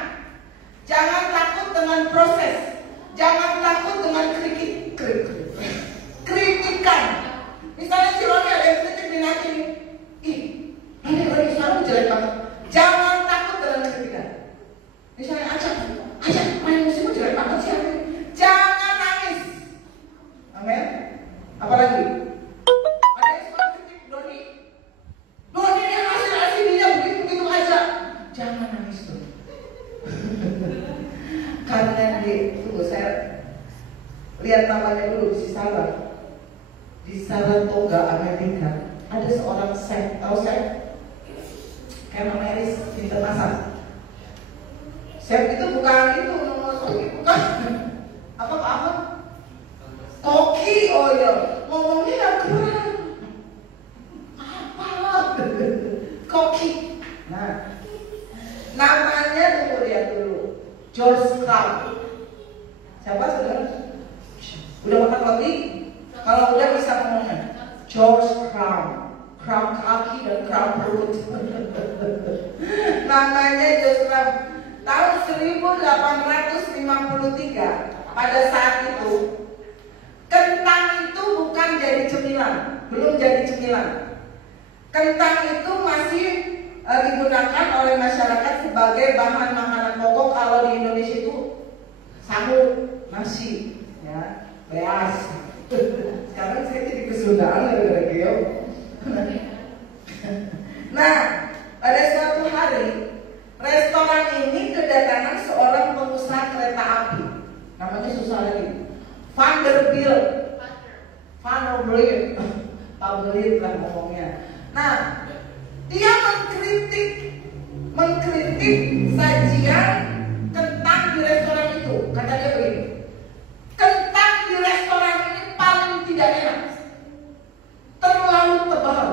Jangan takut dengan proses. Jangan takut dengan kritikan. Misalnya si Roni ada yang kritik di nanti, ih, Roni sekarang jelek banget. Jangan takut dengan kritikan. Misalnya Aca main musikmu jelek banget sih. Jangan nangis. Amin. Apalagi? Ada yang suka kritik Doni ini hasil aslinya begitu aja. Jangan nangis tuh. Karena tunggu saya lihat namanya dulu si Sarah. Di Saratoga, Amerika, ada seorang chef, tahu chef? Kayak namanya Eris, pinter masak. Chef itu bukan itu, bukan apa? Koki, oh iya, ngomongnya yang keren. Apa? Koki. Nah, namanya tunggu lihat dulu, George Crumb. Siapa saudara? Udah makan roti? Kalau udah bisa ngomongnya George Crumb, Crumb kaki dan Crumb perut. Namanya George Crumb. Tahun 1853 pada saat itu kentang itu bukan jadi cemilan, belum jadi cemilan. Kentang itu masih digunakan oleh masyarakat sebagai bahan makanan pokok. Kalau di Indonesia itu sahur, nasi, ya, beas. Sekarang saya jadi kesundaan gara-gara Geo. Nah, pada suatu hari restoran ini kedatangan seorang pengusaha kereta api. Namanya susah lagi. Vanderbilt. Vanderbilt lah ngomongnya. Nah, dia mengkritik sajian kentang di restoran itu. Kata dia begini, kentang di restoran ini paling tidak enak, terlalu tebal,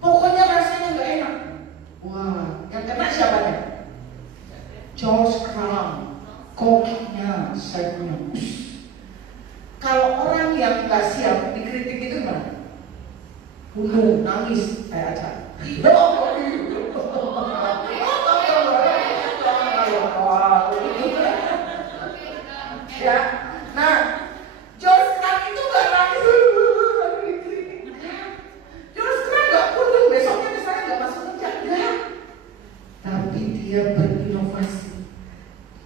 pokoknya rasanya nggak enak. Wah, yang kena siapanya? George Crumb, kokinya, chefnya. Kalau orang yang nggak siap dikritik itu gimana? Bunuh, nangis, kayak aja. Ya, nah, George Crumb itu nggak nangis. George Crumb nggak bunuh, besoknya misalnya nggak masuk kerja. Tapi dia berinovasi.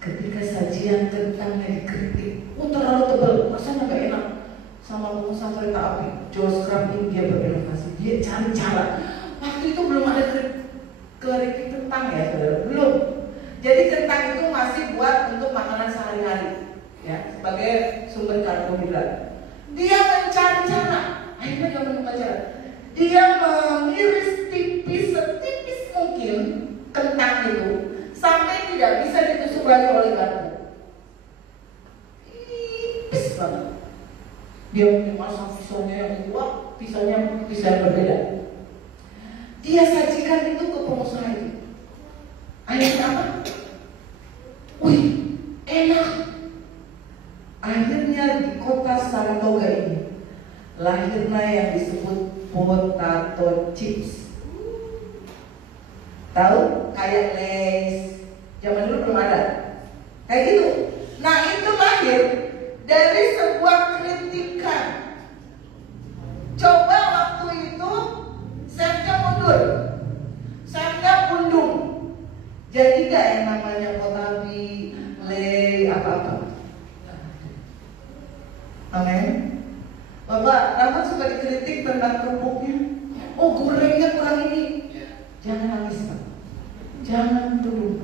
Ketika sajian kentangnya dikritik, terlalu tebal, rasanya nggak enak. Sama pengusaha kereta api, George Crumb ini dia berinovasi. Dia cari cara. Waktu itu belum ada keripik kentang ya, saudara, belum. Jadi kentang itu masih buat untuk makanan sehari-hari, ya, sebagai sumber karbohidrat. Dia mencari cara. Akhirnya dia menemukan cara. Dia mengiris setipis mungkin kentang itu sampai tidak bisa ditusuk lagi oleh garpu. Tipis banget. Dia memasang pisaunya yang kuat, pisaunya yang berbeda. Dia sajikan itu ke pengusaha itu. Akhirnya apa? Wih, enak. lahirnya yang disebut potato chips. Tahu? Kayak Lays. Zaman dulu belum ada. Kayak gitu. Nah, itu lahir dari sebuah kritikan. Coba waktu itu Samnya mundur, Samnya bundung. Jadi gak yang namanya Kotabi, Lay, apa-apa. Amin. Bapak, Rahmat suka dikritik tentang kerupuknya. Oh, gorengnya kurang ini. Jangan nangis, Pak. Jangan dulu.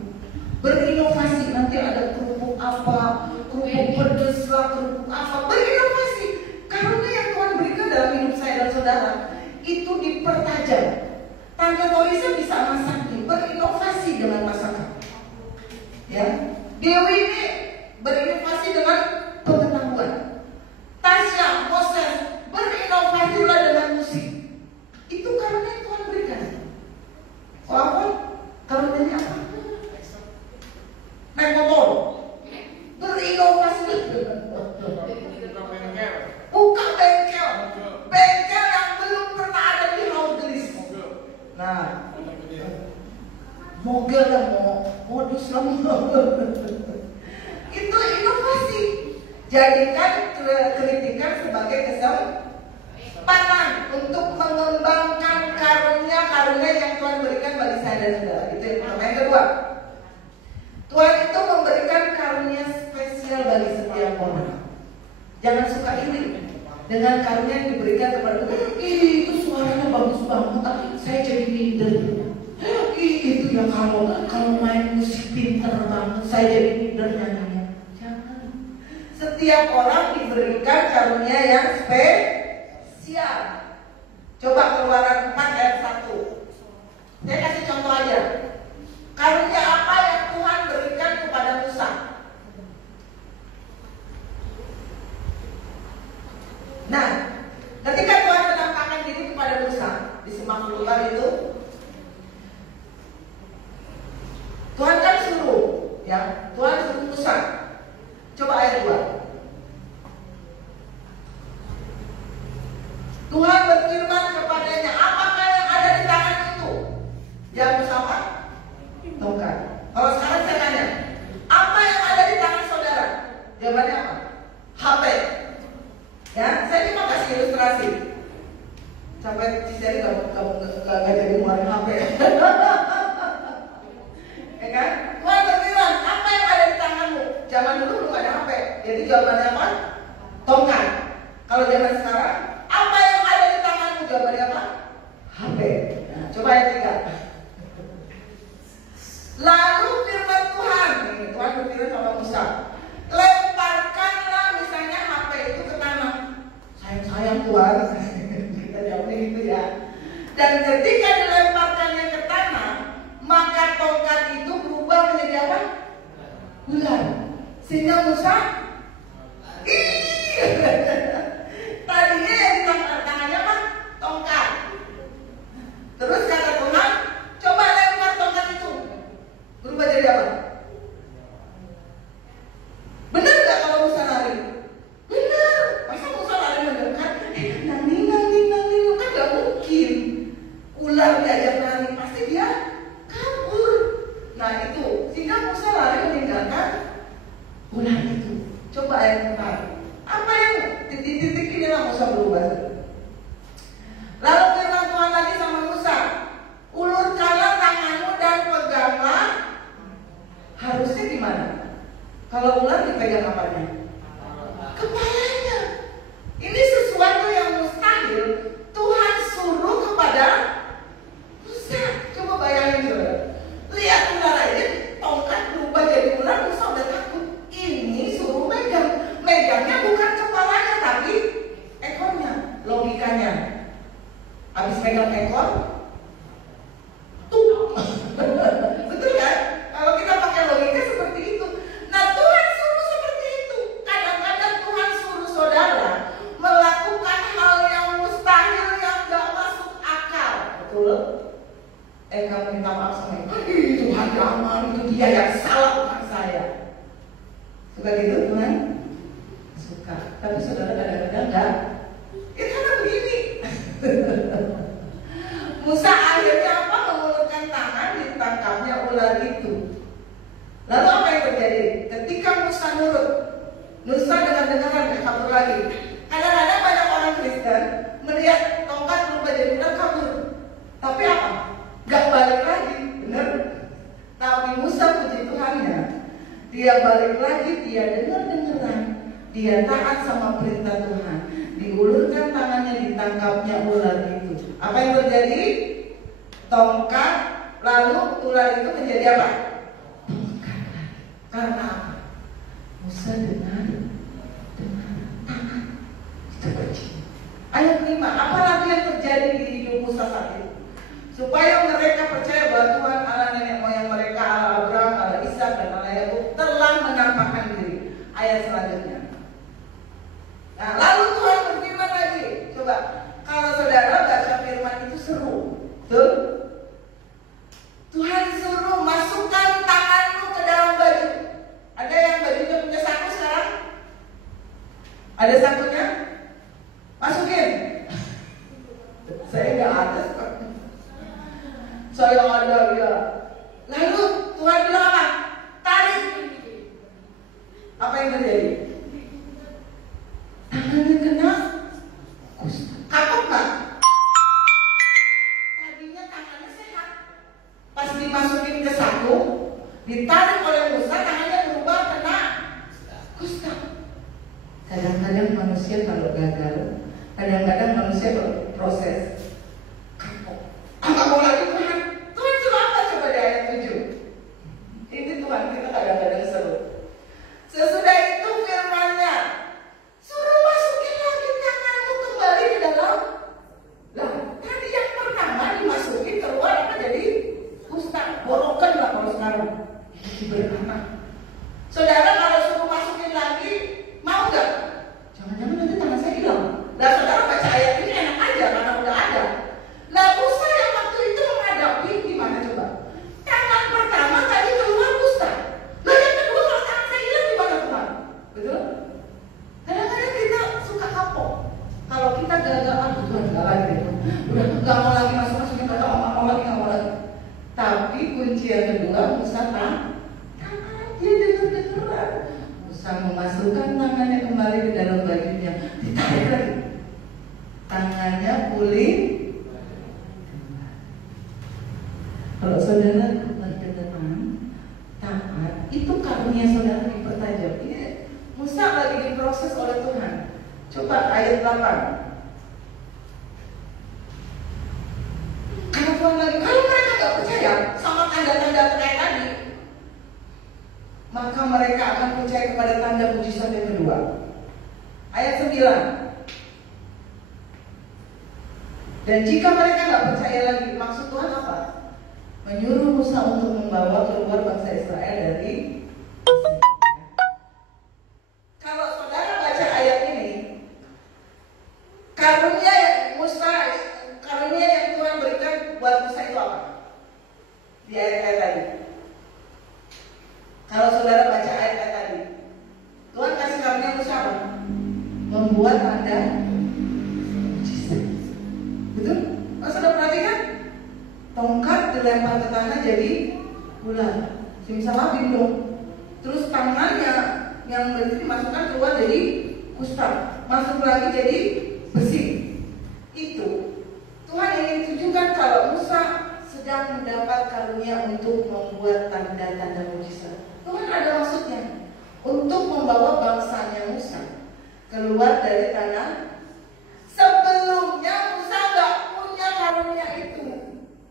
Berinovasi, nanti ada kerupuk apa, kerupuk pedes lah, kerupuk apa. Berinovasi. Karena yang Tuhan berikan dalam hidup saya dan saudara itu dipertajam. Tante Torisa bisa masak nih, berinovasi dengan masakan. Ya, Dewi ini berinovasi dengan pengetahuan. Tasya, Moses berinovasilah dengan musik. Itu karena yang Tuhan berikan. Oh apa? Karunia apa? Naik motor. Berinovasi. Buka bengkel. Bengkel yang belum pernah ada di Haudris. Nah, mogel lah, modus lah. Itu inovasi. Jadikan kritikan sebagai kesempatan untuk mengembangkan karunia-karunia yang Tuhan berikan bagi saya dan saudara. Itu yang pertama. Yang kedua, Tuhan itu memberikan karunia spesial bagi setiap orang. Jangan suka iri dengan karunia yang diberikan kepada kita. Itu suaranya bagus banget, saya jadi minder. Itu ya kalau main musik pinter banget, saya jadi minder nyanyinya. Jangan. Setiap orang diberikan karunia yang spesial. Coba Keluaran 4 ayat 1. Saya kasih contoh aja. Karunia apa yang Tuhan berikan kepada Musa? Nah, ketika Tuhan menampakkan diri kepada Musa di semak belukar itu, Tuhan kan suruh, ya, Tuhan suruh Musa. Coba ayat 2. Tuhan berfirman kepadanya, apakah yang ada di tangan itu? Ya Musa apa? Tongkat. Kalau sekarang saya tanya, apa yang ada di tangan saudara? Jawabannya apa? HP. Ya, saya cuma kasih ilustrasi. Sampai Ciseri gak jadi ngeluarin HP. Ya kan? Tuhan berfirman, apa yang ada di tanganmu? Zaman dulu belum ada HP. Jadi jawabannya apa? Tongkat. Kalau zaman sekarang, apa yang ada di tanganmu? Jawabannya apa? HP. Nah, coba ayat 3. Lalu firman Tuhan, Tuhan berfirman sama Musa, lemparkanlah misalnya HP itu ke tanah. Sayang Tuhan, kita jawabnya gitu ya. Dan ketika dilemparkannya ke tanah, maka tongkat itu berubah menjadi apa? Ular. Sehingga Musa, tadinya yang di tangannya apa? Tongkat. Terus kata Tuhan, coba lempar tongkat itu. Berubah jadi apa? Benar gak kalau Musa lari? Benar. Masa Musa lari mendekat? Nanti kan gak mungkin. Ular diajak lari, pasti dia kabur. Nah itu, sehingga Musa lari meninggalkan ular itu. Coba ayat 4. Apa yang titik-titik inilah Musa berubah. Lalu firman Tuhan lagi sama Musa, ulurkanlah tanganmu dan peganglah. Harusnya gimana? Kalau ular dipegang apanya? Kepalanya. Ini sesuatu yang mustahil. Tuhan suruh kepada Musa. Coba bayangin dulu. Lihat ular aja, tongkat berubah jadi ular, Musa udah takut. Ini suruh megang. Megangnya bukan kepalanya tapi ekornya. Logikanya, habis megang ekor, tuh. Betul kan? Kalau kita pakai logika seperti itu. Nah Tuhan suruh seperti itu. Kadang-kadang Tuhan suruh saudara melakukan hal yang mustahil, yang gak masuk akal. Betul? Kamu minta maaf sama itu Tuhan jangan, itu dia yang salah, bukan saya. Suka gitu Tuhan? Suka. Tapi saudara kadang-kadang enggak. Karena begini Musa akhirnya apa? Mengulurkan tangan, ditangkapnya ular itu. Lalu apa yang terjadi? Ketika Musa nurut, Musa dengar-dengaran kabur lagi. Kadang-kadang banyak orang Kristen melihat tongkat berubah jadi ular kabur. Tapi apa? Gak balik lagi, bener? Tapi Musa puji Tuhannya, dia balik lagi, dia dengar-dengaran, dia taat sama perintah Tuhan. Diulurkan tangannya, ditangkapnya ular itu. Apa yang terjadi? Tongkat, lalu ular itu menjadi apa? Tongkat. Karena apa? Musa dengar, taat, itu kecil. Ayat 5, apa lagi yang terjadi di hidup Musa saat itu? Supaya mereka percaya bahwa Tuhan Allah nenek moyang mereka, Allah Abraham, Allah Ishak, dan Allah Yakub telah menampakkan diri. Ayat selanjutnya. Nah, lalu Tuhan berfirman lagi. Coba, kalau saudara baca firman itu seru, tuh. Tuhan suruh masukkan tanganmu ke dalam baju. Ada yang bajunya punya saku sekarang? Ada sakunya? Masukin. Saya nggak ada. Saya ada ya. Lalu Tuhan bilang apa? Tarik. Apa yang terjadi? Tangannya kena kapok nggak? Tadinya tangannya sehat. Pas dimasukin ke saku, ditarik oleh Musa, tangannya berubah kena kusta. Kadang-kadang manusia kalau gagal, kadang-kadang manusia berproses kapok. Nggak mau lagi Tuhan. Tuhan suruh apa coba di ayat 7? Ini Tuhan kita kadang-kadang seru. Sesudah itu firman-Nya, suruh masukin lagi tanganmu kembali ke dalam. Lah, tadi yang pertama dimasukin keluar apa jadi kusta, borokan lah kalau sekarang. Jadi beranak. Saudara kalau suruh masukin lagi, mau nggak? Jangan-jangan nanti tangan saya hilang. Lah saudara baca ayat ini enak aja karena udah ada. Lah Musa yang waktu itu menghadapi gimana coba? Tangan pertama tadi keluar kusta. Lah yang kedua kalau tangan saya hilang gimana Tuhan? Betul? Kadang-kadang kita suka kapok. Kalau kita gagal, Tuhan nggak lagi deh. Udah nggak mau lagi masuk-masukin kata mau lagi nggak mau lagi. Tapi kunci yang kedua Musa tangan dia dengar-dengaran. Musa memasukkan tangannya kembali ke dalam bajunya, ditarik lagi. Tangannya pulih. Kalau saudara berkenan taat, itu karunia saudara dipertajam. Ini Musa lagi diproses oleh Tuhan. Coba ayat 8. Karena Tuhan lagi, kalau mereka nggak percaya sama tanda-tanda kayak tadi, maka mereka akan percaya kepada tanda mujizat yang kedua. Ayat 9. Dan jika mereka nggak percaya lagi, maksud Tuhan apa? Menyuruh Musa untuk membawa keluar bangsa Israel dari Mesir. Kalau saudara baca ayat ini, karunia yang Tuhan berikan buat Musa itu apa? Di ayat-ayat tadi. Kalau saudara baca ayat-ayat tadi, Tuhan kasih karunia Musa apa? Membuat tanda mujizat. Betul? Kalau saudara perhatikan, tongkat dilempar ke tanah jadi ular. Simsalabim dong. Terus tangannya yang berarti dimasukkan keluar jadi kusta, masuk lagi jadi besi. Itu Tuhan ingin tunjukkan kalau Musa sedang mendapat karunia untuk membuat tanda-tanda mujizat. Tuhan ada maksudnya untuk membawa bangsanya Musa keluar dari tanah. Sebelumnya Musa gak punya karunia itu.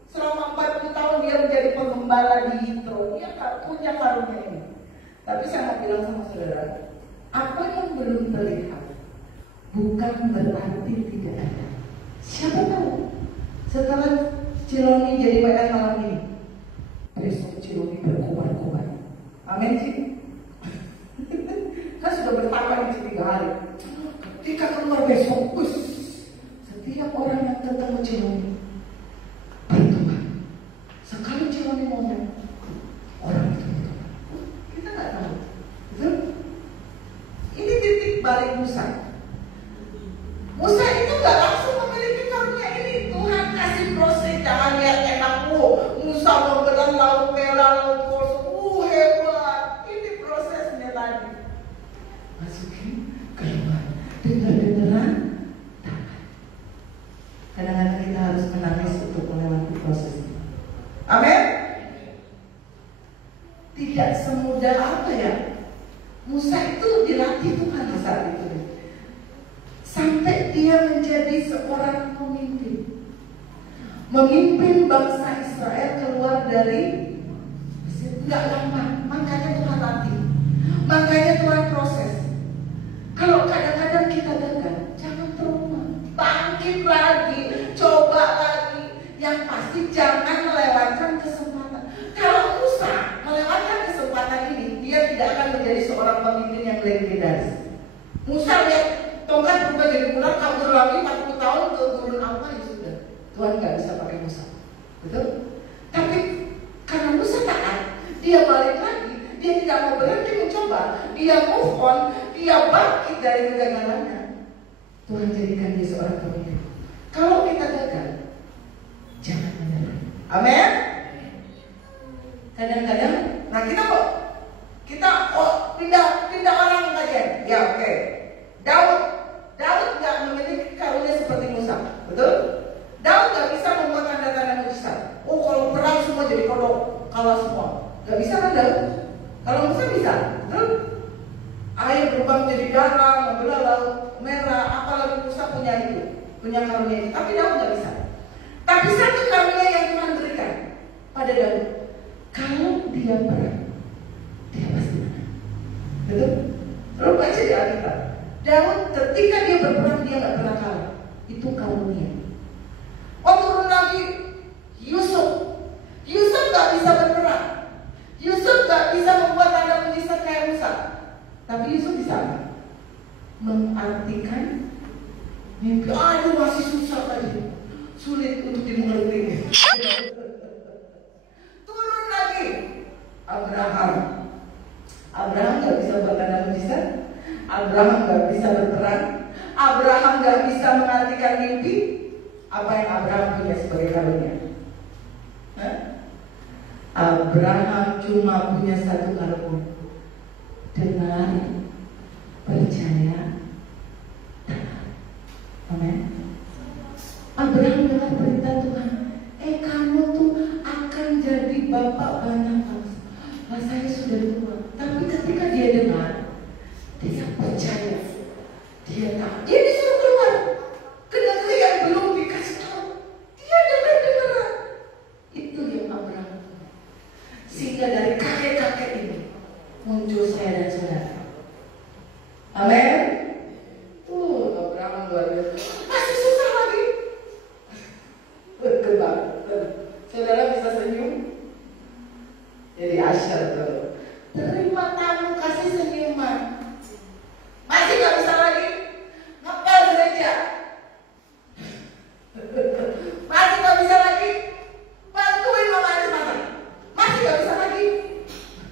Selama 40 tahun dia menjadi pengembala di Yitro, dia gak punya karunia ini. Tapi saya mau bilang sama saudara, apa yang belum terlihat bukan berarti tidak ada. Siapa tahu setelah Ciloni jadi WR malam ini, besok Ciloni berkobar-kobar. Amin sih. Kan sudah bertambah di 3 hari. Ketika keluar besok, setiap orang yang ketemu Ciloni bertobat. Sekali Ciloni ngomong, orang itu bertobat. Kita nggak tahu. Betul? Ini titik balik Musa. Musa itu nggak langsung memiliki karunia ini. Tuhan kasih proses tidak semudah apa ya. Musa itu dilatih Tuhan saat itu. Sampai dia menjadi seorang pemimpin. Memimpin bangsa Israel keluar dari Mesir. Enggak lama, makanya Tuhan latih. Makanya Tuhan proses. Kalau kadang-kadang kita gagal, jangan trauma. Bangkit lagi, coba lagi. Yang pasti jangan melewatkan kesempatan. Kalau Musa melewatkan kesempatan ini, dia tidak akan menjadi seorang pemimpin yang legendaris. Musa lihat tongkat berubah jadi ular, kabur lagi 40 tahun ke gurun apa ya sudah. Tuhan nggak bisa pakai Musa, betul? Tapi karena Musa taat, dia balik lagi, dia tidak mau berhenti mencoba, dia move on, dia bangkit dari kegagalannya. Tuhan jadikan dia seorang pemimpin. Kalau kita gagal, jangan menyerah. Amin. Kadang-kadang, nah kita pindah orang saja. Ya oke. Daud nggak memiliki karunia seperti Musa, betul? Daud nggak bisa membuat tanda-tanda mujizat. Oh kalau perang semua jadi kodok, kalah semua. Nggak bisa kan Daud? Kalau Musa bisa, betul? Air berubah menjadi darah, membelah laut merah. Apalagi Musa punya karunia itu. Tapi Daud nggak bisa. Tapi satu karunia yang Tuhan berikan pada Daud, kalau dia perang, dia pasti menang, betul? Lalu baca di Alkitab. Daud ketika dia berperang dia nggak pernah kalah. Itu karunia. Oh turun lagi Yusuf nggak bisa berperang. Yusuf nggak bisa membuat tanda mujizat kayak Musa. Tapi Yusuf bisa mengartikan mimpi. Aduh masih susah tadi, sulit untuk dimengerti. Turun lagi Abraham nggak bisa buat tanda mujizat. Abraham nggak bisa berperang. Abraham nggak bisa mengartikan mimpi. Apa yang Abraham punya sebagai karunia? Abraham cuma punya satu karunia: dengar, percaya, taat. Amin. Abraham dengar perintah Tuhan. Kamu tuh akan jadi bapak banyak bangsa. Saya sudah tua. Tapi ketika dia dengar, dia percaya, dia taat. Dia disuruh keluar ke negeri yang belum dikasih tahu. Dia dengar. Itu yang Abraham. Sehingga dari kakek-kakek ini muncul saya dan saudara. Amin. Abraham luar biasa. Masih susah lagi. Berkembang. Saudara bisa senyum? Jadi asyar tuh. Terima tamu, kasih senyuman. Masih gak bisa lagi ngepel gereja. Masih gak bisa lagi bantuin Mama Anis masak. Masih gak bisa lagi.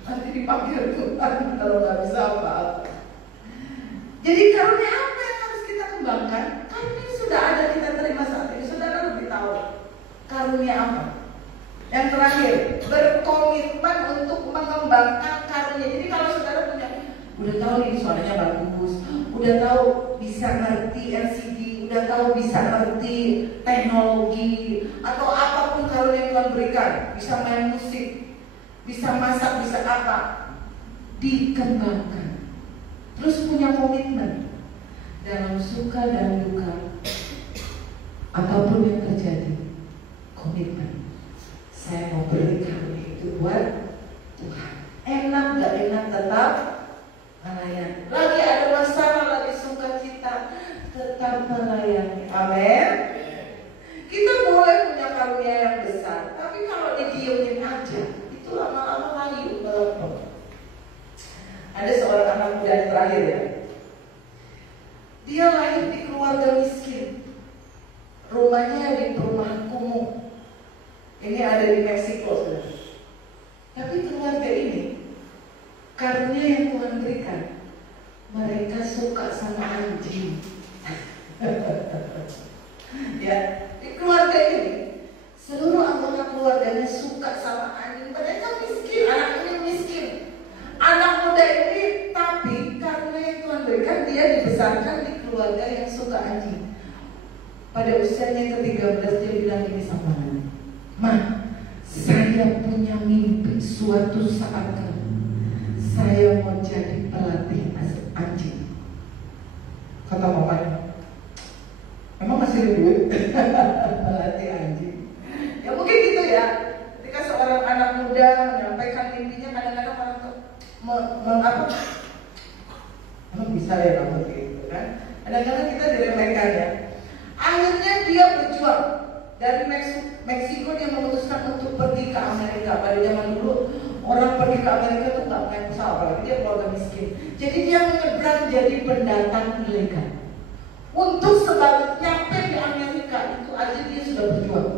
Nanti dipanggil Tuhan kalau gak bisa apa-apa. Jadi karunia apa yang harus kita kembangkan? Karunia sudah ada, kita terima saat ini. Saudara lebih tahu karunia apa. Yang terakhir, berkomitmen untuk mengembangkan karunia. Jadi kalau saudara punya, udah tahu ini suaranya bagus, udah tahu bisa ngerti LCD, udah tahu bisa ngerti teknologi atau apapun karunia yang Tuhan berikan, bisa main musik, bisa masak, bisa apa, dikembangkan. Terus punya komitmen dalam suka dan duka, apapun yang terjadi, komitmen. Saya mau berikan itu buat Tuhan. Enak gak enak tetap melayani. Lagi ada masalah, lagi sukacita, tetap melayani. Amin. Kita boleh punya karunia yang besar, tapi kalau didiemin aja, itu lama-lama layu. Ada seorang anak muda yang terakhir ya. Dia lahir di keluarga miskin. Rumahnya di perumahan kumuh. Ini ada di Meksiko, saudara. Tapi keluarga ini, karunia yang Tuhan berikan, mereka suka sama anjing. Ya, di keluarga ini, seluruh anggota keluarganya suka sama anjing. Mereka miskin, anaknya miskin. Anak muda ini, tapi karunia yang Tuhan berikan, dia dibesarkan di keluarga yang suka anjing. Pada usianya ke-13 dia bilang ini sama Ma, saya punya mimpi suatu saat mengapa? Emang bisa ya kamu gitu kan? Kadang-kadang kita diremehkan ya. Akhirnya dia berjuang dari Meksiko, dia memutuskan untuk pergi ke Amerika. Pada zaman dulu orang pergi ke Amerika itu nggak naik pesawat, apalagi dia keluarga miskin. Jadi dia menyeberang jadi pendatang ilegal. Untuk sebab nyampe di Amerika itu aja dia sudah berjuang.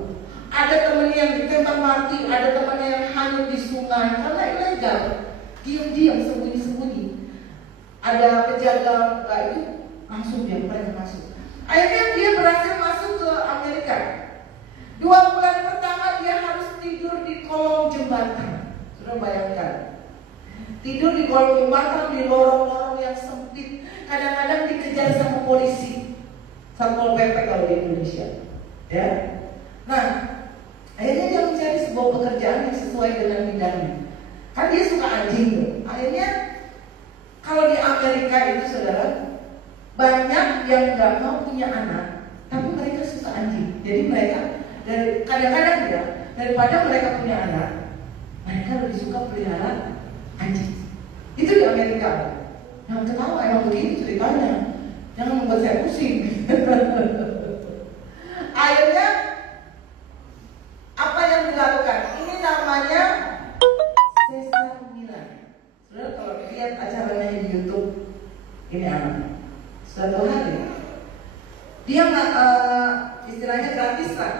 Ada temannya yang ditembak mati, ada temannya yang hanyut di sungai karena ilegal, diam-diam, sembunyi-sembunyi. Ada penjaga itu langsung dia mereka masuk. Akhirnya dia berhasil masuk ke Amerika. 2 bulan pertama dia harus tidur di kolong jembatan. Sudah bayangkan, tidur di kolong jembatan di lorong-lorong yang sempit. Kadang-kadang dikejar sama polisi, Satpol PP kalau di Indonesia. Ya, nah akhirnya dia mencari sebuah pekerjaan yang sesuai dengan bidangnya. Kan dia suka anjing tuh. Akhirnya kalau di Amerika itu saudara, banyak yang nggak mau punya anak, tapi mereka suka anjing. Jadi mereka kadang-kadang ya, daripada mereka punya anak, mereka lebih suka pelihara anjing. Itu di Amerika. Jangan ketawa, emang begitu ceritanya. Jangan membuat saya pusing. Akhirnya apa yang dilakukan? Ini namanya Cesar Millan. Saudara kalau lihat acaranya di YouTube, ini anak. Suatu hari dia istilahnya gratis lah,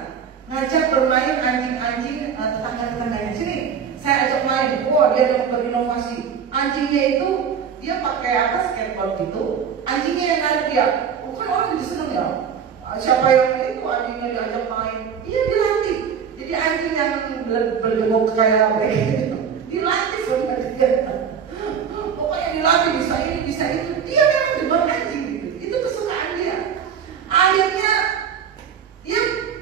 ngajak bermain anjing-anjing tetangga-tetangganya. Sini, saya ajak main. Wah, dia udah berinovasi. Anjingnya itu dia pakai skateboard gitu. Anjingnya yang narik dia. Kan orang jadi seneng ya. Siapa yang itu anjingnya diajak main, dia dilatih. Jadi anjing yang bergemuk kayak begitu dilatih sebenarnya. Pokoknya dilatih bisa ini bisa itu. Dia memang demen anjing gitu. Itu kesukaan dia. Akhirnya dia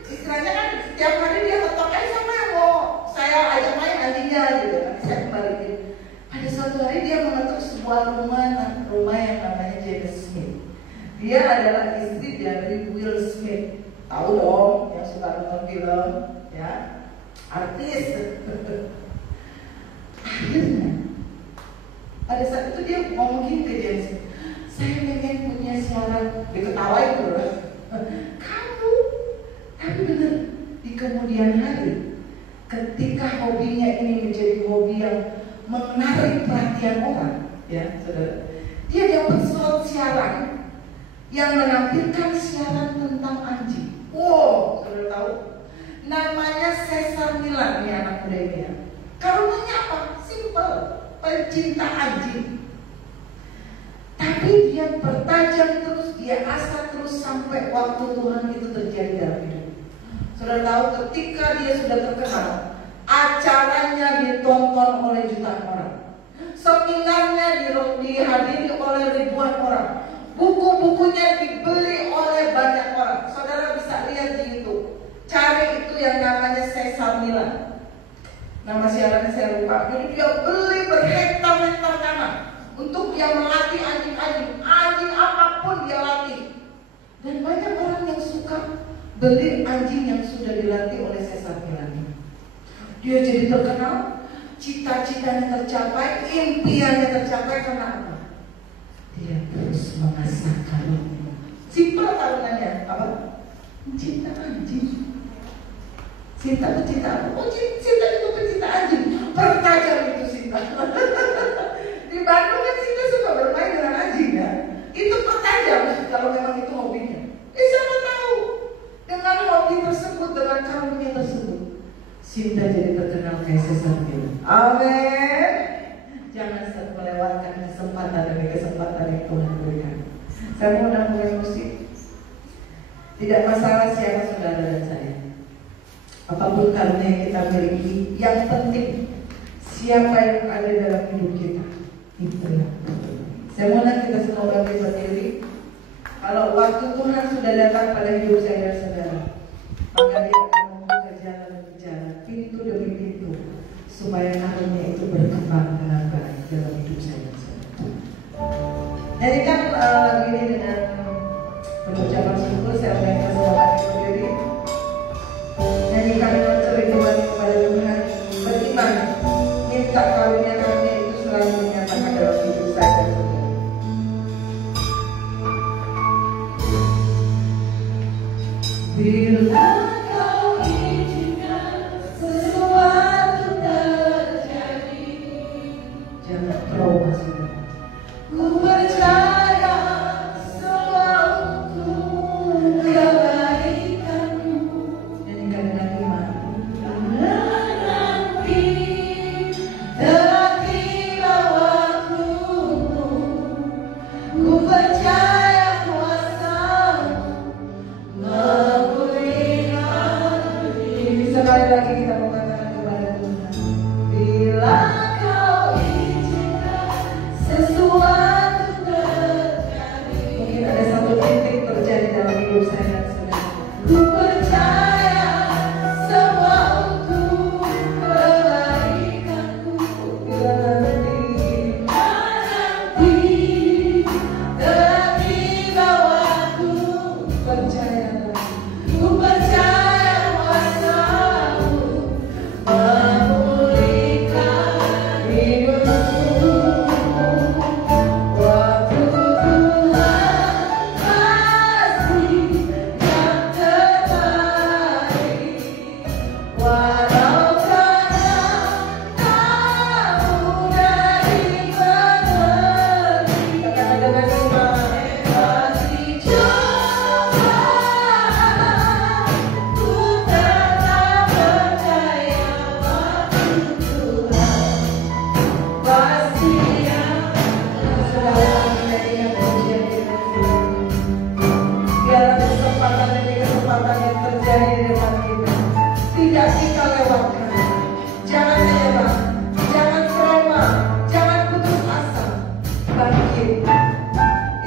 istilahnya kan setiap hari dia ketok, siapa yang mau saya ajak main anjingnya gitu kan. Saya kembaliin. Pada suatu hari dia mengetuk sebuah rumah yang namanya Janet Smith. Dia adalah istri dari Will Smith. Tahu dong yang suka nonton film, ya, artis. Akhirnya pada saat itu dia ngomong gini ke Janet Smith, saya pengen punya siaran. Diketawain tuh, kamu. Tapi benar, di kemudian hari, ketika hobinya ini menjadi hobi yang menarik perhatian orang, ya saudara, dia dapat slot siaran yang menampilkan siaran tentang anjing. Wow, saudara tahu? Namanya Cesar Millan, nih anak muda ini ya. Karunannya apa? Simple, pencinta anjing. Tapi dia bertajam terus, dia asah terus sampai waktu Tuhan itu terjadi dalam hidup. Saudara tahu, ketika dia sudah terkenal, acaranya ditonton oleh jutaan orang, seminarnya dihadiri oleh ribuan orang, buku-bukunya dibeli oleh banyak orang. Saudara bisa lihat di YouTube, cari itu yang namanya Cesar Millan. Nama siarannya saya lupa. Jadi dia beli berhektar-hektar tanah untuk dia melatih anjing-anjing, anjing apapun dia latih. Dan banyak orang yang suka beli anjing yang sudah dilatih oleh Cesar Millan. Dia jadi terkenal, cita-citanya tercapai, impiannya tercapai karena apa? Dia terus mengasah karunnya. Simpel karunannya apa? Cinta anjing. Cinta pecinta apa? Oh, cinta itu pecinta anjing. Pertajam itu cinta. Di Bandung kan cinta suka bermain dengan anjing ya. Itu pertajam kalau memang itu hobinya. Siapa tahu dengan hobi tersebut, dengan karunnya tersebut, Cinta jadi terkenal kayak Cesar Millan. Amin. Jangan melewatkan kesempatan demi kesempatan yang Tuhan berikan. Saya mau mulai musik. Tidak masalah siapa saudara dan saya, apapun karunia yang kita miliki, yang penting siapa yang ada dalam hidup kita. Itu yang penting. Saya mau kita semua berdiri. Kalau waktu Tuhan sudah datang pada hidup saya dan saudara, maka dia akan membuka jalan-jalan, pintu demi pintu, supaya karunia itu berkembang dengan baik dalam hidup saya dan saudara. Nyanyikan lagu ini dengan pengucapan syukur. Saya undang semua berdiri. Nyanyikan dengan kerinduan kepada Tuhan, beriman, minta karunia itu selalu menyatakan. jangan trauma saudara. Ku percaya semua untuk kebaikanmu. Nyanyikan dengan iman. Nanti telah tiba waktumu. Ku percaya kuasa-Mu memulihkan. Ini sekali lagi kita mau katakan kepada Tuhan. Bila Kau izinkan sesuatu terjadi. Mungkin ada satu titik terjadi dalam hidup saya dan saudara. Ku percaya semua untuk kebaikanku. Bila nanti telah tiba waktu. Percayalah, ku percaya kuasa-Mu memulihkan hidupku. Waktu Tuhan pasti yang terbaik. Walau kadang tak mudah dimengerti. Katakan dengan iman. Masih coba ku tetap percaya waktu Tuhan pasti yang terbaik. Biarlah kesempatan demi kesempatan yang terjadi di depan kita tidak kita lewatkan. Jangan menyerah, jangan trauma, jangan putus asa. Bangkit.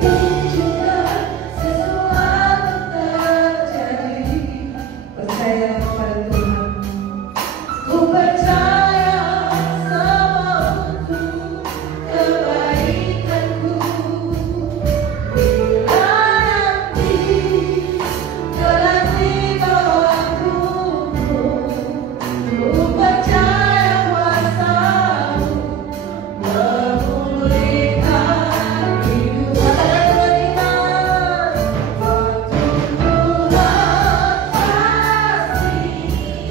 Izinkan sesuatu terjadi. Percayalah kepada Tuhan. Ku percaya semua untuk kebaikanku. Bila nanti telah tiba waktumu, ku percaya kuasa-Mu memulihkan hidup. Katakan dengan iman. Waktu Tuhan pasti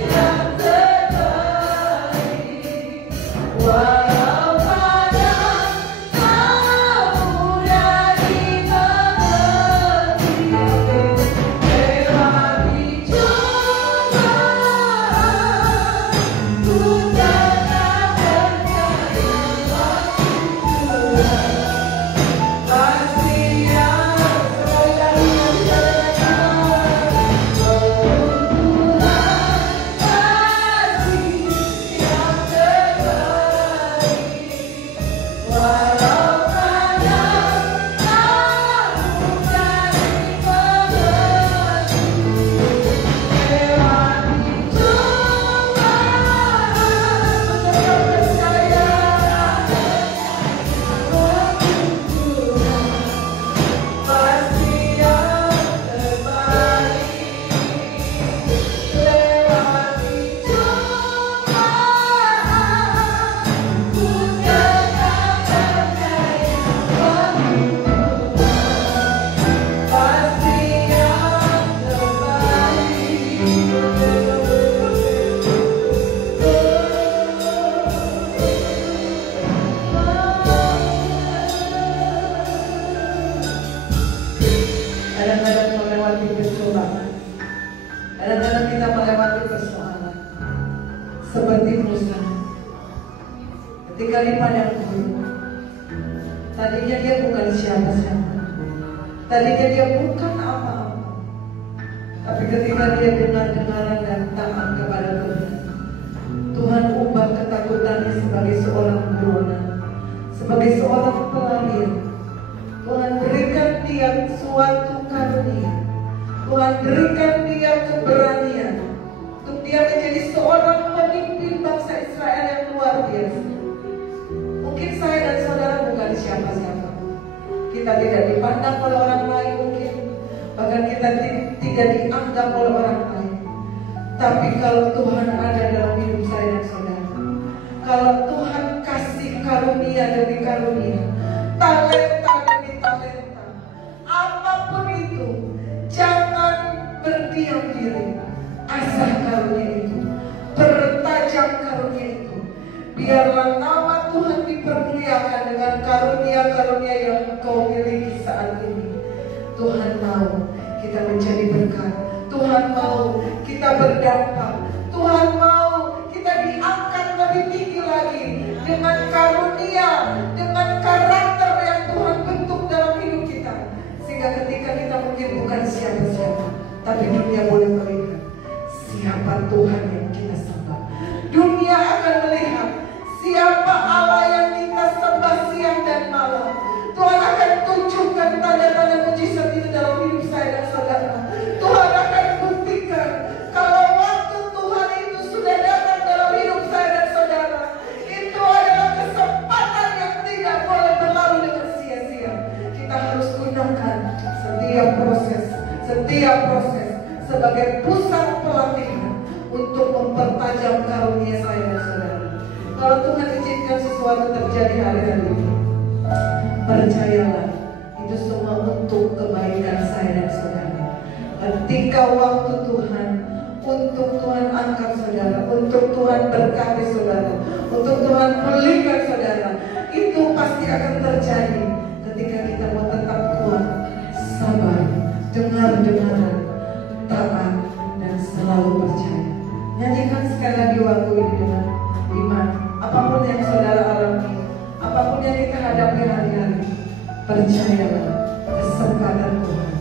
yang terbaik. Walau kadang tak mudah dimengerti. Lewati cobaan, ku tetap percaya waktu Tuhan pasti yang terbaik. Waktu Tuhan pasti yang terbaik. Walau kadang tak mudah dimengerti. Lewati cobaan, ku tetap percaya waktu Tuhan pasti yang terbaik. Lewati cobaan, ku tetap percaya waktu Tuhan pasti yang terbaik. Kadang-kadang melewati percobaan, kadang-kadang kita melewati persoalan seperti Musa ketika di padang gurun. Tadinya dia bukan siapa-siapa, tadinya dia bukan apa-apa, tapi ketika dia dengar-dengaran dan taat kepada Tuhan, Tuhan ubah ketakutannya sebagai seorang buronan, sebagai seorang pelarian. Tuhan berikan dia suatu karunia, Tuhan berikan dia keberanian untuk dia menjadi seorang pemimpin bangsa Israel yang luar biasa. Mungkin saya dan saudara bukan siapa-siapa, kita tidak dipandang oleh orang lain mungkin, bahkan kita tidak dianggap oleh orang lain. Tapi kalau Tuhan ada dalam hidup saya dan saudara, kalau Tuhan kasih karunia demi karunia, talenta demi talenta, apapun itu, jangan berdiam diri. Asah karunia itu, pertajam karunia itu, biarlah nama Tuhan dipermuliakan dengan karunia-karunia yang Engkau miliki saat ini. Tuhan mau kita menjadi berkat. Tuhan mau kita berdampak. Tuhan mau kita diangkat lebih tinggi lagi dengan karunia, dengan karakter yang Tuhan bentuk dalam hidup kita. Sehingga ketika kita mungkin bukan siapa-siapa, tapi dunia boleh melihat siapa Tuhan yang kita sembah. Dunia akan melihat siapa Allah yang kita sembah siang dan malam. Tuhan akan tunjukkan tanda-tanda mujizat itu dalam hidup saya dan saudara. Tuhan akan buktikan kalau waktu Tuhan itu sudah datang dalam hidup saya dan saudara, itu adalah kesempatan yang tidak boleh berlalu dengan sia-sia. Kita harus gunakan setiap proses sebagai pusat pelatihan untuk mempertajam karunia saya dan saudara. Kalau Tuhan izinkan sesuatu terjadi hari-hari ini, percayalah itu semua untuk kebaikan saya dan saudara. Ketika waktu Tuhan, untuk Tuhan angkat saudara, untuk Tuhan berkati saudara, untuk Tuhan pulihkan saudara, itu pasti akan terjadi ketika kita mau tetap kuat, sabar, dengar-dengaran, taat, dan selalu percaya. Nyanyikan sekali lagi waktu ini dengan iman. Apapun yang saudara alami, apapun yang kita hadapi hari-hari, percayalah kesempatan Tuhan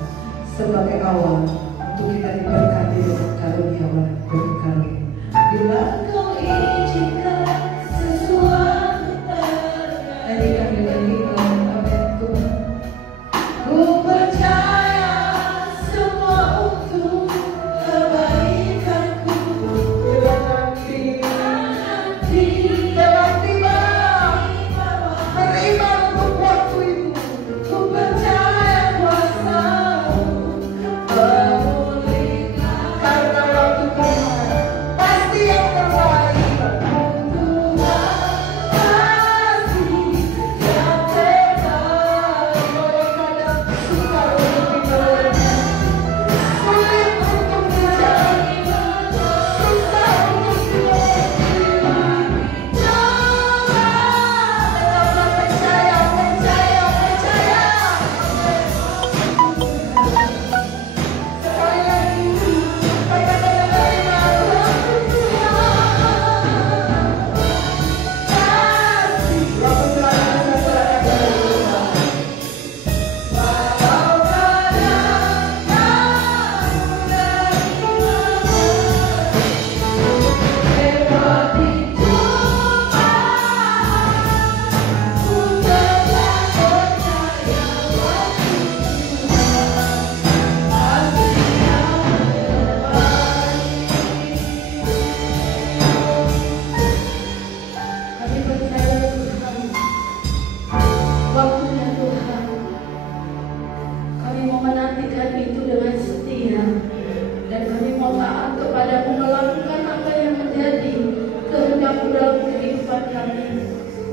sebagai awal untuk kita diberkati dengan karunia berkarunia. Bila Kau izinkan sesuatu terjadi, nyanyikan dengan iman. Amin Tuhan. Ku percaya semua untuk kebaikanku. Dalam tiba beriman untuk waktu itu. Ku percaya kuasa-Mu memulihkan, karena waktu Tuhan pasti yang terbaik. Kasih yang terbaik. Kadang sukar untuk dimengerti, sulit untuk dijadi, susah untuk dimengerti. Tetaplah percaya. Sekali lagi, katakan dengan iman. Kasih. Waktu terakhir saya serahkan kepada Tuhan. Walau kadang-kadang lewati cobaan, ku tetap percaya waktu Tuhan pasti yang terbaik. Kami percaya Tuhan, waktunya Tuhan. Kami mau menantikan itu dengan setia, dan kami mau taat kepada-Mu, melakukan apa yang menjadi kehendak-Mu dalam kehidupan kami.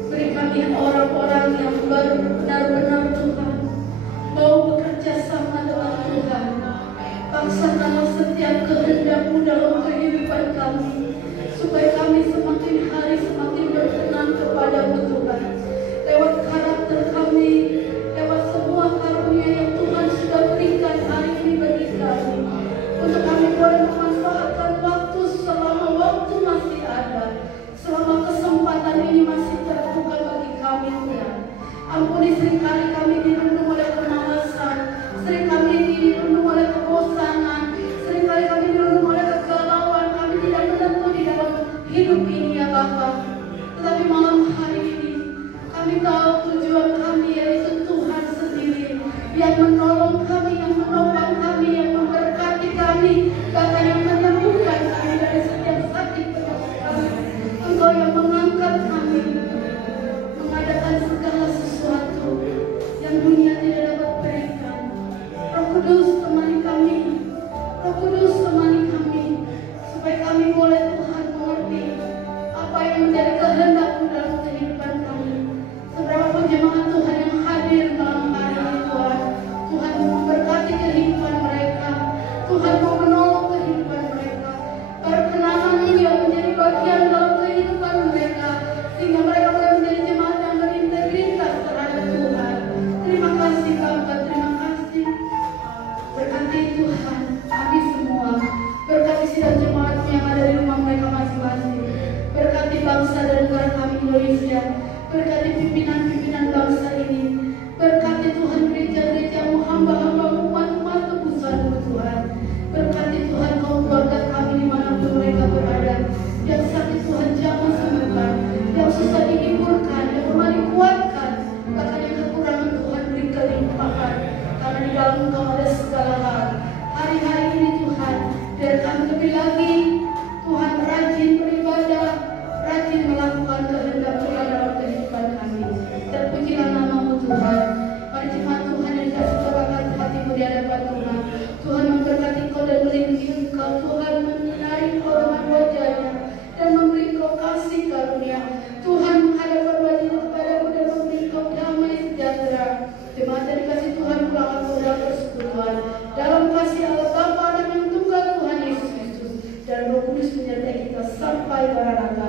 Beri kami orang-orang yang benar-benar Tuhan mau bekerja sama dengan Tuhan. Laksanalah setiap kehendak-Mu dalam kehidupan kami, supaya kami semakin hari semakin berkenan kepada-Mu Tuhan. Lewat karakter kami, lewat semua karunia yang Tuhan sudah berikan hari ini bagi kami, untuk kami boleh memanfaatkan waktu selama waktu masih ada, selama kesempatan ini masih terbuka bagi kami Tuhan. Ampuni seringkali kami dirundung oleh kemalasan, seringkali dirundung oleh kebosanan, seringkali kami dirundung oleh kegalauan. Kami tidak menentu di dalam hidup ini ya Bapa. Tetapi malam hari ini kami tahu tujuan kami, yaitu Tuhan sendiri yang menolong kami, yang menopang kami, yang memberkati kami, bahkan yang menyembuhkan kami dari setiap sakit penyakit kami. Engkau yang mengangkat kami, mengadakan segala sesuatu yang dunia tidak dapat berikan. Roh Kudus temani kami, Roh Kudus temani kami, supaya kami boleh Tuhan mengerti apa yang menjadi kehendak-Mu dalam kehidupan kami. Seberapapun jemaat Tuhan yang hadir malam hari ini Tuhan, Tuhan mau memberkati kehidupan mereka, Tuhan mau menolong kehidupan mereka, perkenanan-Mu yang menjadi bagian dalam kehidupan mereka, sehingga mereka boleh menjadi Bapak Ibu anak